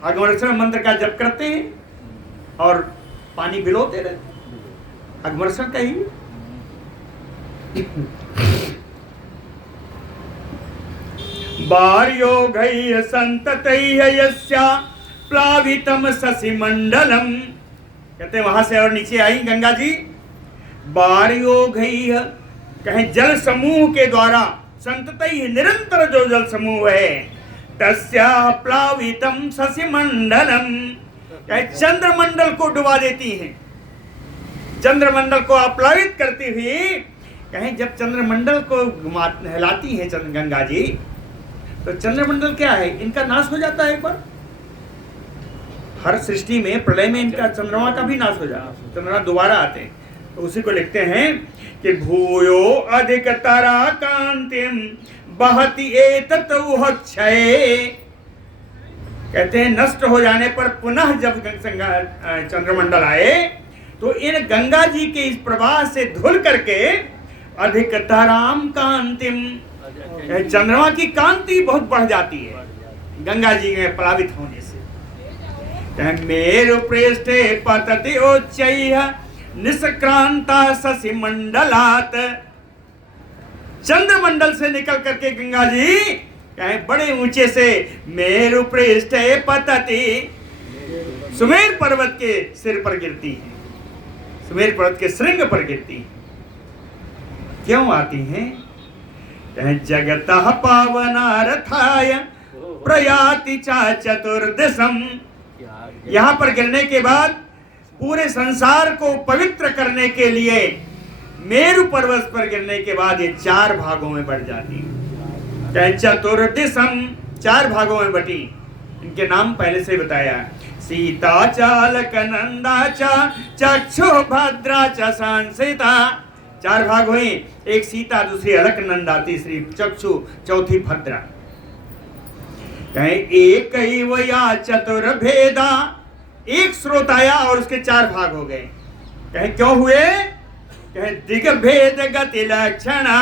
अघमर्षण मंत्र का जप करते हैं और पानी भिगोते रहते हैं, अघमर्षण का ही। बार्योगैः संततैः यस्या प्लावितम शशिमंडलम। कहते हैं वहां से और नीचे आई गंगा जी। बार्योगैः कहें जल समूह के द्वारा, संततैः निरंतर जो जल समूह है, तस्या प्लावितम शशिमंडलम, कहे चंद्रमंडल को डुबा देती हैं, चंद्रमंडल को अप्लावित करती हुई। कहें जब चंद्रमंडल को हिलाती है गंगा जी, तो चंद्रमंडल क्या है? इनका नाश हो जाता है एक बार। हर सृष्टि में प्रलय में इनका चंद्रमा का भी नाश हो जाता है, चंद्रमा दोबारा आते हैं। तो उसी को लिखते हैं कि भूयो अधिक तारा कांतिम बहति एतत् क्षय। कहते हैं नष्ट हो जाने पर पुनः जब चंद्रमंडल आए तो इन गंगा जी के इस प्रवाह से धुल करके अधिक ताराम कांतिम, चंद्रमा की कांति बहुत बढ़ जाती है गंगा जी में प्लावित होने से। मेरु पृष्ठे पतति उच्चैः निष्क्रांता शशिमंडलात्। चंद्रमंडल से निकल करके गंगा जी कहें बड़े ऊंचे से मेरु पृष्ठे पतति, सुमेर पर्वत के सिर पर गिरती है, सुमेर पर्वत के श्रृंग पर गिरती है। क्यों आती हैं? जगतः पावनार्थाय प्रयाति चा चतुर्दशम। यहाँ पर गिरने के बाद पूरे संसार को पवित्र करने के लिए मेरु पर्वत पर गिरने के बाद ये 4 भागों में बढ़ जाती है। चतुर्दशम, 4 भागों में बटी। इनके नाम पहले से बताया, सीता चालक नंदा चा चक्षु भद्रा च सांसिता। 4 भाग हुई, एक सीता, दूसरी अलकनंदा, तीसरी चक्षु, चौथी भद्रा। कहें एक या चतुर्भेदा, एक स्रोत आया और उसके 4 भाग हो गए। कहें क्यों हुए? कहें दिग्भेद गति लक्षणा,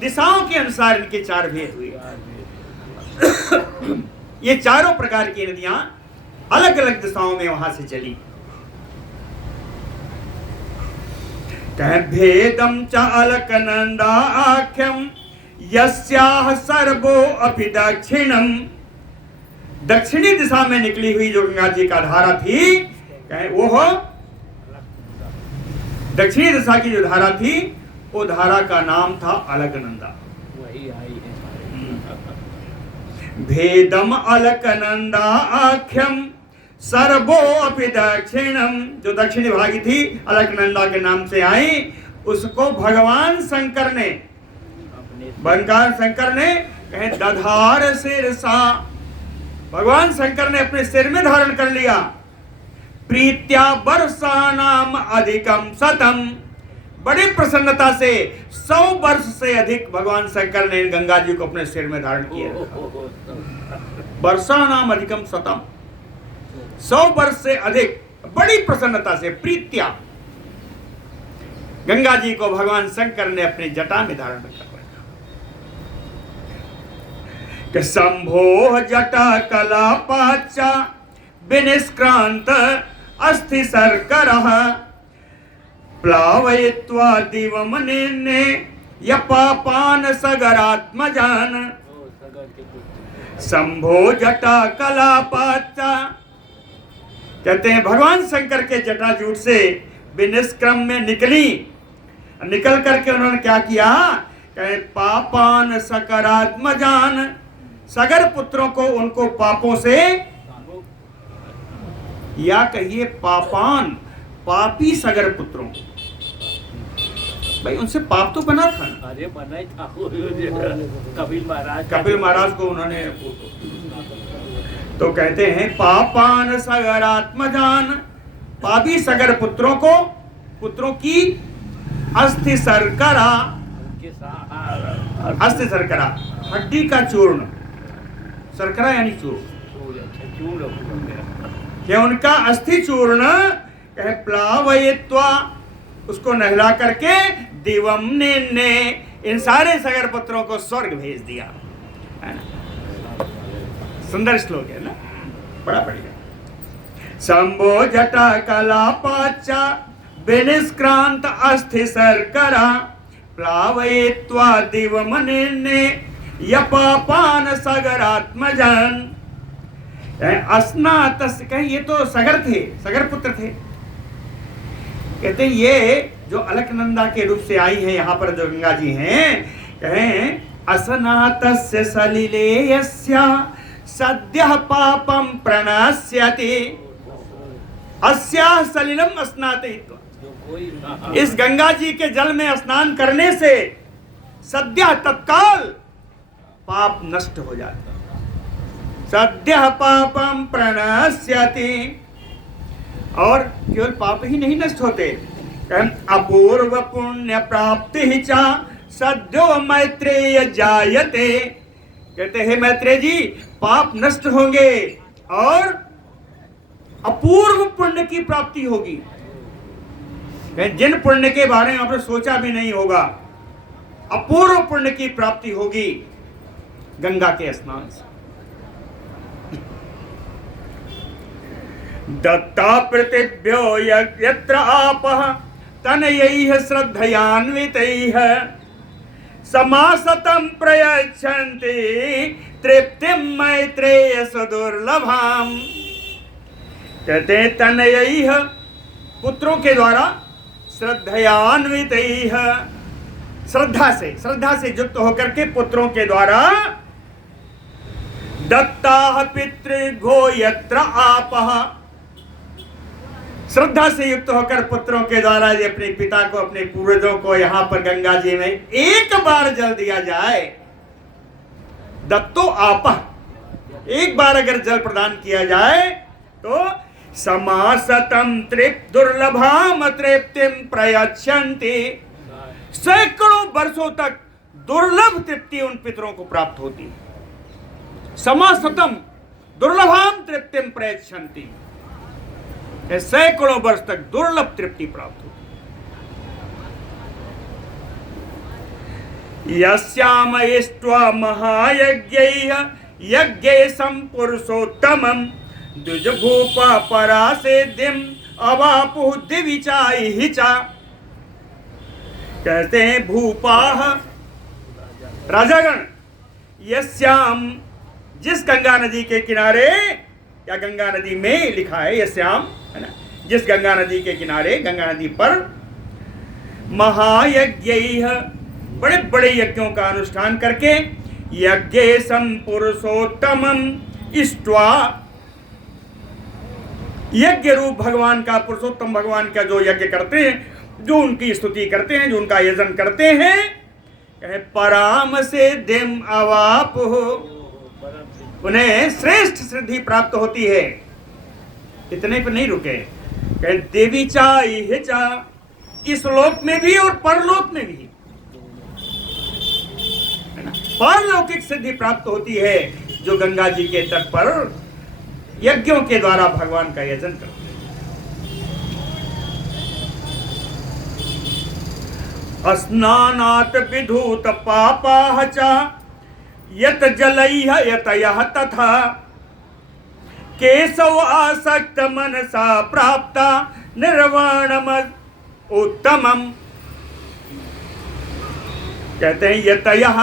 दिशाओं के अनुसार इनके 4 भेद हुए। ये चारों प्रकार की नदियां अलग अलग दिशाओं में वहां से चली। भेदम च अलकनंदा आख्यम यस्याह सर्वो अपि दक्षिणम। दक्षिणी दिशा में निकली हुई जो गंगा जी का धारा थी, वो हो दक्षिणी दिशा की जो धारा थी, वो धारा का नाम था अलकनंदा। वही आई है। भेदम अलकनंदा आख्यम सर्वो अपि दक्षिणम। जो दक्षिणी भागी थी, अलकनंदा के नाम से आई, उसको भगवान शंकर ने कहे दधार सिरसा, भगवान शंकर ने अपने सिर में धारण कर लिया। प्रीत्या वर्षाणाम अधिकम शतम, बड़ी प्रसन्नता से 100 वर्ष से अधिक भगवान शंकर ने गंगा जी को अपने सिर में धारण किया। वर्षाणाम अधिकम शतम, 100 वर्ष से अधिक बड़ी प्रसन्नता से, प्रीत्या गंगा जी को भगवान शंकर ने अपनी जटा में धारण कर रखा। कि शंभो जटा कलापाचा विनिष्क्रांत अस्थि सर्करः प्लावयित्वा दिवमनिन्ने यपापान सगरात्मजान। शंभो जटा कलापाचा, कहते हैं भगवान शंकर के जटाजूट से विनिष्क्रम में निकल करके उन्होंने क्या किया? कहे पापान सकरात्मजान, सगर पुत्रों को, उनको पापों से, या कहिए पापान, पापी सगर पुत्रों को। भाई उनसे पाप तो बना था ना। अरे बना ही था। कपिल महाराज को उन्होंने तो कहते हैं पापान सगरात्मजान, पापी सगर पुत्रों की अस्थि शर्करा, उनके साथ अस्थि शर्करा हड्डी का चूर्ण, शर्करा यानी चूर्ण, कि उनका अस्थि चूर्ण कहे प्लावयित्वा, उसको नहला करके दिवम ने इन सारे सगर पुत्रों को स्वर्ग भेज दिया, है ना। सुंदर श्लोक है ना, बड़ा बढ़िया। शंभो जटा कलापाचा विनिष्क्रांत अस्थि शर्करा प्लावयित्वा दिवमने यपापान सगरात्मजन। अस्नात, कहे ये तो सगर थे, सगर पुत्र थे। कहते हैं ये जो अलकनंदा के रूप से आई है यहाँ पर जो गंगा जी हैं, कहें असनातस्य सलिलेयस्य सद्यः पापम प्रणश्यति अस्याः सलिलम स्नातयित्वा। इस गंगा जी के जल में स्नान करने से सद्यः तत्काल पाप नष्ट हो जाता, सद्यः पापम प्रणश्यति। और केवल पाप ही नहीं नष्ट होते, अपूर्व पुण्य प्राप्ति चा सद्यो मैत्रेय जायते। कहते हैं मैत्रेय जी पाप नष्ट होंगे और अपूर्व पुण्य की प्राप्ति होगी, जिन पुण्य के बारे में आपने सोचा भी नहीं होगा, अपूर्व पुण्य की प्राप्ति होगी गंगा के स्नान से। दत्ता पृथिव्यो यत्र आपः तनयैः श्रद्धयान्वितैः समासतं प्रयच्छन्ति तृप्तिं मैत्रेय सुदुर्लभाम। कहते तनयैः पुत्रों के द्वारा, श्रद्धयान्वितैः श्रद्धा से युक्त होकर के पुत्रों के द्वारा, दत्ताः पितृघो यत्र आपः, श्रद्धा से युक्त होकर पुत्रों के द्वारा ये अपने पिता को, अपने पूर्वजों को यहाँ पर गंगा जी में एक बार जल दिया जाए, दत्तो आपः, एक बार अगर जल प्रदान किया जाए तो समासतम तृप्त दुर्लभाम तृप्तिम प्रयच्छन्ति, सैकड़ों वर्षों तक दुर्लभ तृप्ति उन पितरों को प्राप्त होती है। समासतम दुर्लभाम तृप्तिम प्रयच्छन्ति, सैकड़ों वर्ष तक दुर्लभ तृप्ति प्राप्त होती। यस्याम इष्ट्वा महायज्ञैः यज्ञेशं पुरुषोत्तमं द्विजभूपा परासेद्धिं अवापुः दिविचाइहि चा। कहते हैं भूपाः राजागण, यस्याम जिस गंगा नदी के किनारे, या गंगा नदी में लिखा है यस्याम, है ना, जिस गंगा नदी के किनारे, गंगा नदी पर महायज्ञैः बड़े बड़े यज्ञों का अनुष्ठान करके, यज्ञेशं पुरुषोत्तमं इष्ट्वा, यज्ञ रूप भगवान का, पुरुषोत्तम भगवान का जो यज्ञ करते हैं, जो उनकी स्तुति करते हैं, जो उनका यजन करते हैं, कहे पराम से दिम अवाप हो, उन्हें श्रेष्ठ सिद्धि प्राप्त होती है। इतने पर नहीं रुके, कहे देवी चाइहि चा, इस लोक में भी और परलोक में भी, पारलौकिक सिद्धि प्राप्त होती है जो गंगा जी के तट पर यज्ञों के द्वारा भगवान का यजन करते हैं। अस्नानात् विधूत पापाः च यत जलैः यतयः तथा केशव आसक्त मनसा प्राप्ता निर्वाणम उत्तमम। कहते हैं यतयः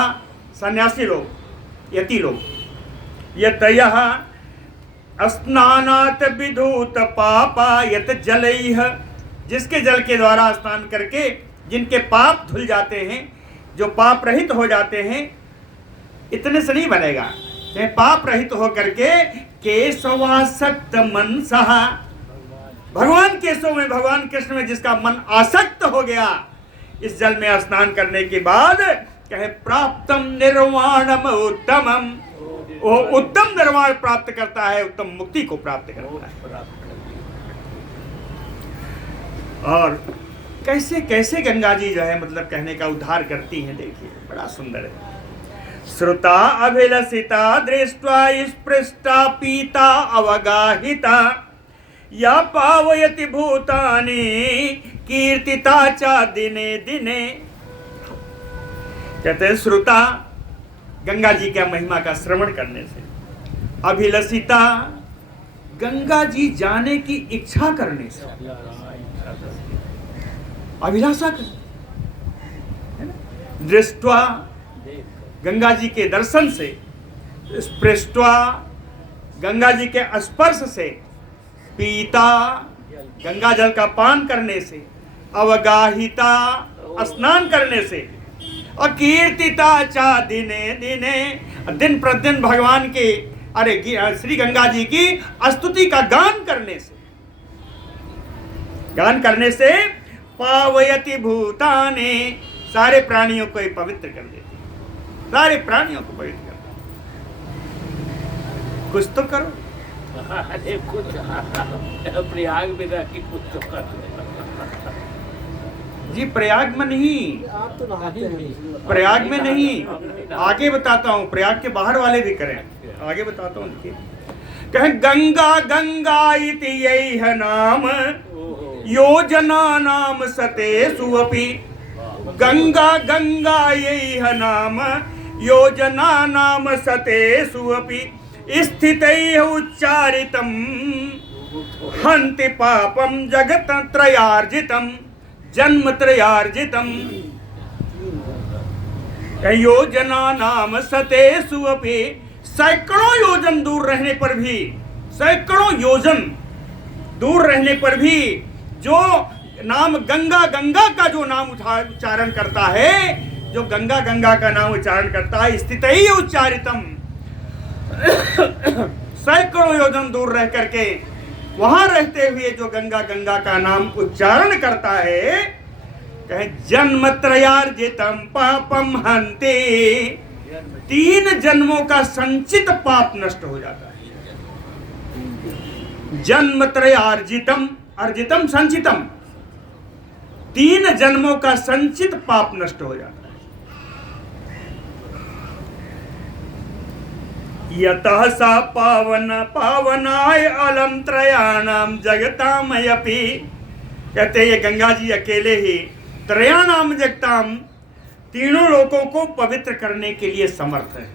सन्यासी लोग, यति लोग, यतयः स्नानात् विधूत पापा यत जलैः, जिसके जल के द्वारा स्नान करके जिनके पाप धुल जाते हैं, जो पाप रहित हो जाते हैं, इतने से नहीं बनेगा, पाप रहित होकर के केशवासक्त मनसः, भगवान केशव में, भगवान कृष्ण में जिसका मन आसक्त हो गया, इस जल में स्नान करने के बाद कहे प्राप्तम निर्वाणम उत्तमम, वो उत्तम निर्वाण प्राप्त करता है, उत्तम मुक्ति को प्राप्त करता है। और कैसे कैसे गंगा जी जो है मतलब कहने का उद्धार करती हैं, देखिए बड़ा सुंदर है। श्रुता अभिलषिता दृष्ट्वा स्पृष्टा पीता अवगाहिता या पावयति भूतानि कीर्तिता चा दिने दिने। कहते हैं श्रुता गंगा जी का महिमा का श्रवण करने से, अभिलषिता गंगा जी जाने की इच्छा करने से, अभिलाषा कर, है ना, दृष्टवा गंगा जी के दर्शन से, स्पृष्टवा गंगा जी के स्पर्श से, पीता गंगा जल का पान करने से, अवगाहिता स्नान करने से, और कीर्तिता चा दिने दिने दिन प्रतिदिन भगवान के श्री गंगा जी की स्तुति का गान करने से पावयति भूतानि सारे प्राणियों को पवित्र कर देती, सारे प्राणियों को पवित्र कर देती। कुछ तो करो। अरे कुछ प्रयाग में रखी कुछ तो करो जी। प्रयाग में नहीं, आप तो नहाते हैं। प्रयाग में नहीं, आगे बताता हूँ, प्रयाग के बाहर वाले भी करें, आगे बताता हूँ। देखिए कहें गंगा गंगा इति यही है नाम योजना नाम सतेषु अपि। गंगा गंगा यही है नाम योजना नाम सतेषु अपि। स्थितैः उच्चारितं हन्ति पापं जगत् त्रयार्जितं जन्म त्रयार्जितं। योजना नाम सतेषु अपि। सैकड़ों योजन दूर रहने पर भी, सैकड़ों योजन दूर रहने पर भी जो नाम गंगा गंगा का जो नाम उच्चारण करता है, जो गंगा गंगा का नाम उच्चारण करता है, स्थितैः उच्चारितम, सैकड़ों योजन दूर रह करके वहां रहते हुए जो गंगा गंगा का नाम उच्चारण करता है, कहे जन्म त्रयार्जितम पापम हन्ते। 3 जन्मों का संचित पाप नष्ट हो जाता है। जन्म त्रयार्जितम, अर्जितम संचितम, 3 जन्मों का संचित पाप नष्ट हो जाता है। यतः सा पावन पावनाय अलम त्रयाणाम जगतामयपि। कहते हैं ये गंगा जी अकेले ही त्रयाणाम जगताम, तीनों लोगों को पवित्र करने के लिए समर्थ है।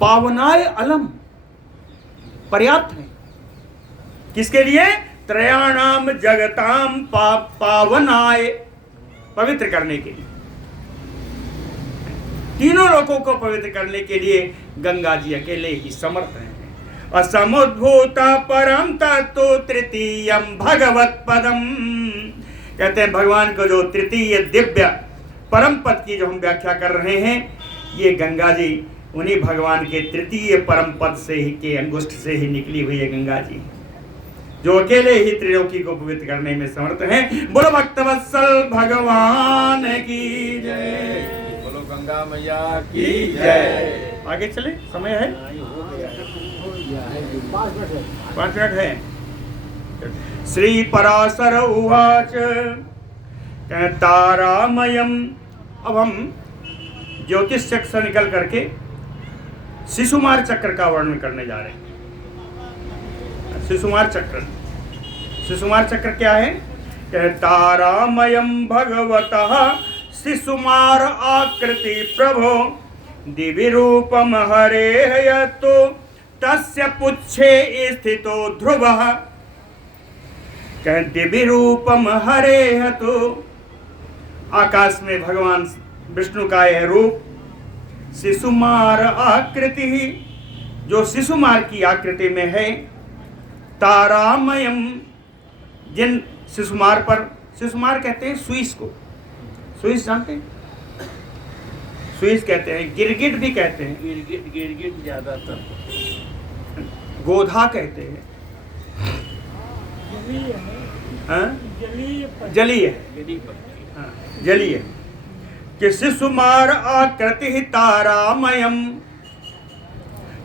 पावनाय अलम पर्याप्त है, किसके लिए? त्रयाणाम जगताम पावनाय, पवित्र करने के लिए, तीनों लोगों को पवित्र करने के लिए गंगा जी अकेले ही समर्थ हैं। असमुद्भूता परम तत्व तृतीयम भगवत पदम। कहते हैं भगवान को जो तृतीय दिव्य परम पद की जो हम व्याख्या कर रहे हैं, ये गंगा जी उन्हीं भगवान के तृतीय परम पद से ही के अंगुष्ठ से ही निकली हुई है गंगा जी, जो अकेले ही त्रिलोकी को पवित्र करने में समर्थ हैं। बोलो भक्तवत्सल भगवान की जय, बोलो गंगा मैया की जय। आगे चले, समय है 5 मिनट है। श्री पराशर उवाच, तारामयम। अब हम ज्योतिष चक्र से निकल करके शिशुमार चक्र का वर्णन करने जा रहे हैं। शिशुमार चक्र, शिशुमार चक्र क्या है? तारामयम भगवतः शिशुमार आकृति प्रभो दिव्य रूपम हरे यतो तस्य पुच्छे स्थितो ध्रुवः। दिव्य रूपम हरे यतो, आकाश में भगवान विष्णु का यह रूप शिशुमार आकृति, जो शिशुमार की आकृति में है। तारामयम, जिन शिशुमार पर, शिशुमार कहते हैं सुइस को, सुइस जानते हैं? सुइस कहते हैं, गिरगिट भी कहते हैं, गिरगिट ज्यादातर, गोधा कहते हैं, जलीय, जलीय। कि शिशुमार आकृति तारामयम,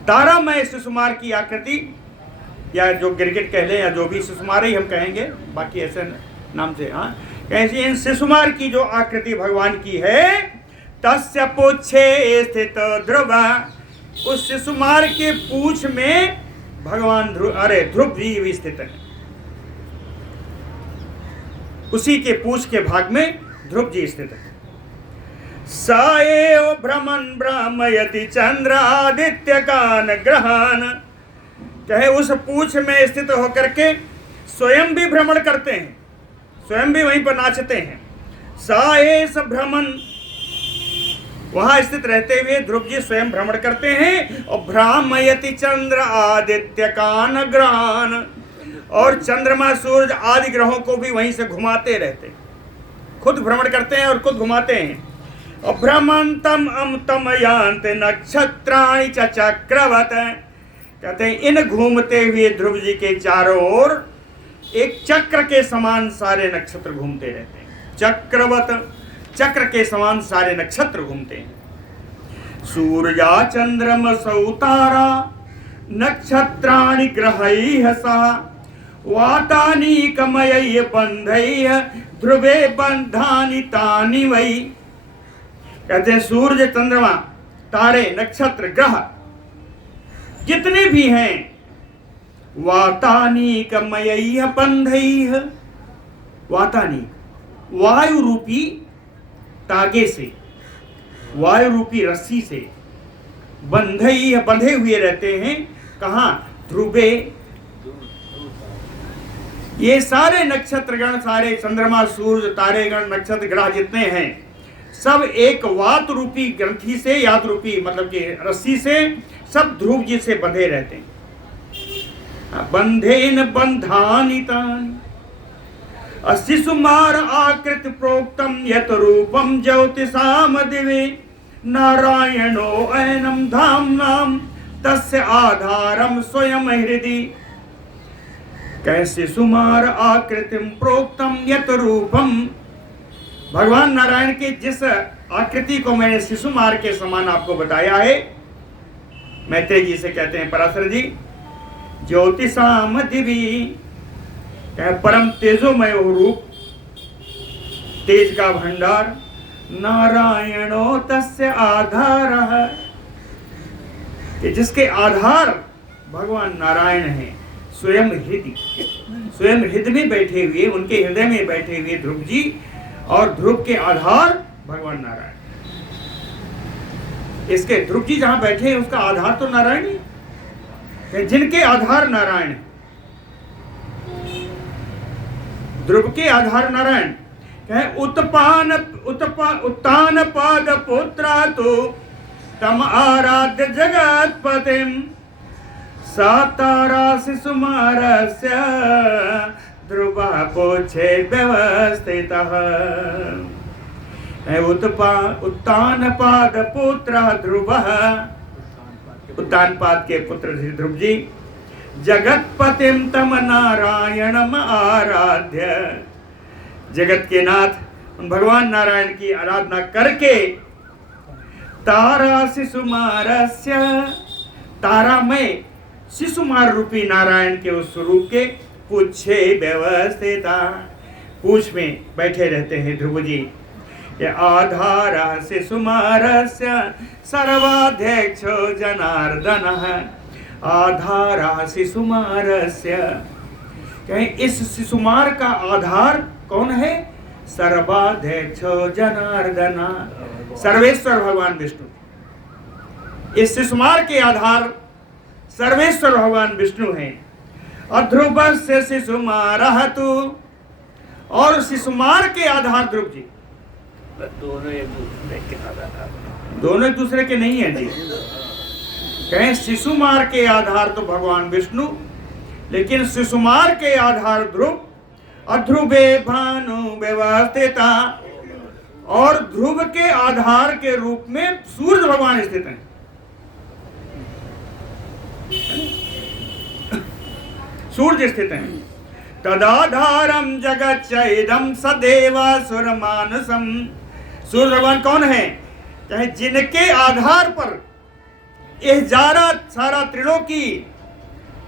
तारामय शिशुमार की आकृति, या जो गिरगिट कह लें या जो भी शिशुमार ही हम कहेंगे, बाकी ऐसे नाम से, हाँ, कैसी इन शिशुमार की जो आकृति भगवान की है, तस्य पुच्छे स्थित ध्रुव, उस शिशुमार के पूछ में भगवान ध्रुव जी भी स्थित है। उसी के पूछ के भाग में ध्रुव जी स्थित है। साएव भ्रमण ब्रह्मयति चंद्र आदित्य कान ग्रहान, कहे उस पूछ में स्थित होकर के स्वयं भी भ्रमण करते हैं, स्वयं भी वहीं पर नाचते हैं। साएस भ्रमण, वहां स्थित रहते हुए ध्रुव जी स्वयं भ्रमण करते हैं। और भ्रामयति चंद्र आदित्य कान ग्रहान, और चंद्रमा सूरज आदि ग्रहों को भी वहीं से घुमाते रहते हैं, खुद भ्रमण करते हैं और खुद घुमाते हैं। और भ्रमंतम अमतम यान्त नक्षत्राणि च चक्रवत, कहते हैं इन घूमते हुए ध्रुव जी के चारों ओर एक चक्र के समान सारे नक्षत्र घूमते रहते हैं। चक्रवत, चक्र के समान सारे नक्षत्र घूमते हैं। सूर्या चंद्रमसौ तारा नक्षत्राणि ग्रहैः सह वातानि कमयैः बन्धैः ध्रुवे बन्धानि तानि वै, कहते हैं सूर्य चंद्रमा तारे नक्षत्र ग्रह जितने भी हैं, वातानी कमयैः बन्धैः, वातानी वायु रूपी तागे से, वायु रूपी रस्सी से, बंधैः बंधे हुए रहते हैं। कहाँ? ध्रुवे। ये सारे नक्षत्रगण, सारे चंद्रमा सूर्य तारेगण नक्षत्र ग्रह जितने हैं, सब एक वात रूपी ग्रंथि से, याद रूपी मतलब कि रस्सी से, सब ध्रुव जी से बंधे रहते हैं। बंधेन बंधानि तानि शिशुमार आकृत प्रोक्तम यत रूपम ज्योतिषाम दिवे नारायणो ऐनम धाम्नाम तस्य आधारम स्वयं हृदि, कैसे शिशुमार आकृतिम प्रोक्तम यत रूपम, भगवान नारायण के जिस आकृति को मैंने शिशुमार के समान आपको बताया है, मैत्रेय जी से कहते हैं पराशर जी, ज्योतिषाम दिवी, परम तेजोमय रूप, तेज का भंडार, नारायणो तस्य आधार, कि जिसके आधार भगवान नारायण हैं, स्वयं हृदय, स्वयं हृदय में बैठे हुए, उनके हृदय में बैठे हुए ध्रुव जी, और ध्रुव के आधार भगवान नारायण। इसके ध्रुव जी जहां बैठे हैं उसका आधार तो नारायण ही है, जिनके आधार नारायण है, ध्रुव के आधार नारायण। उत्तान पाद पुत्रा तो तम आराध्य जगत्पतिम सातारा शिशुमारस्य ध्रुव पोछे व्यवस्थितः, उत्तान पाद पुत्र ध्रुव, उत्तान पाद के पुत्र ध्रुव जी, जगतपतिम तम नारायणम आराध्य, जगत के नाथ भगवान नारायण की आराधना करके, तारा शिशुमारस्य, तारामय शिशुमार रूपी नारायण के उस स्वरूप के पूछे व्यवस्थिता, पूछ में बैठे रहते हैं ध्रुव जी। ये आधार शिशुमारस्य सर्वाध्यक्षो जनार्दन, आधार शिशुमारस्य, कहें इस शिशुमार का आधार कौन है? सर्वाध्यक्षो जनार्दन, सर्वेश्वर भगवान विष्णु। इस शिशुमार के आधार सर्वेश्वर भगवान विष्णु हैं। अध्रुव से शिशुमारः तु, और शिशुमार के आधार ध्रुव जी, दोनों एक दूसरे के आधार, दोनों एक दूसरे के नहीं है जी। कहें शिशुमार के आधार तो भगवान विष्णु, लेकिन शिशुमार के आधार ध्रुव। अध्रुवे भानु व्यवस्थिता, और ध्रुव के आधार के रूप में सूर्य भगवान स्थित हैं। सूर्य स्थित हैं। तदाधारम जगच्चैदम सदेवासुर मानसम, सूर्य भगवान कौन है? चाहे जिनके आधार पर ये सारा त्रिलोकी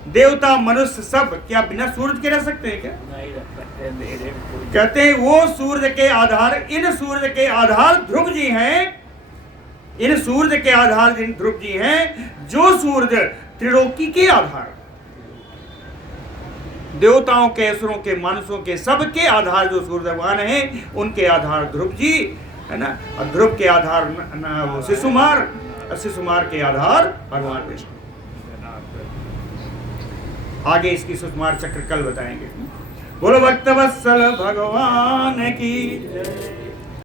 देवता मनुष्य सब क्या बिना सूरज के रह सकते हैं क्या? नहीं रख सकते, अंधेरे में कोई कहते हैं वो सूर्य के आधार, इन सूर्य के आधार ध्रुव जी हैं, इन सूर्य के आधार जिन ध्रुव जी हैं, जो सूर्य त्रिलोकी के आधार, देवताओं के, असुरों के, मानुषों के, सबके आधार जो सूर्य भगवान हैं, उनके आधार ध्रुव जी है ना। और ध्रुव के आधार वो शिशुमार, और शिशुमार के आधार भगवान विष्णु। आगे इसकी सुकुमार चक्र कल बताएंगे। बोलो भक्तवत्सल भगवान की जय।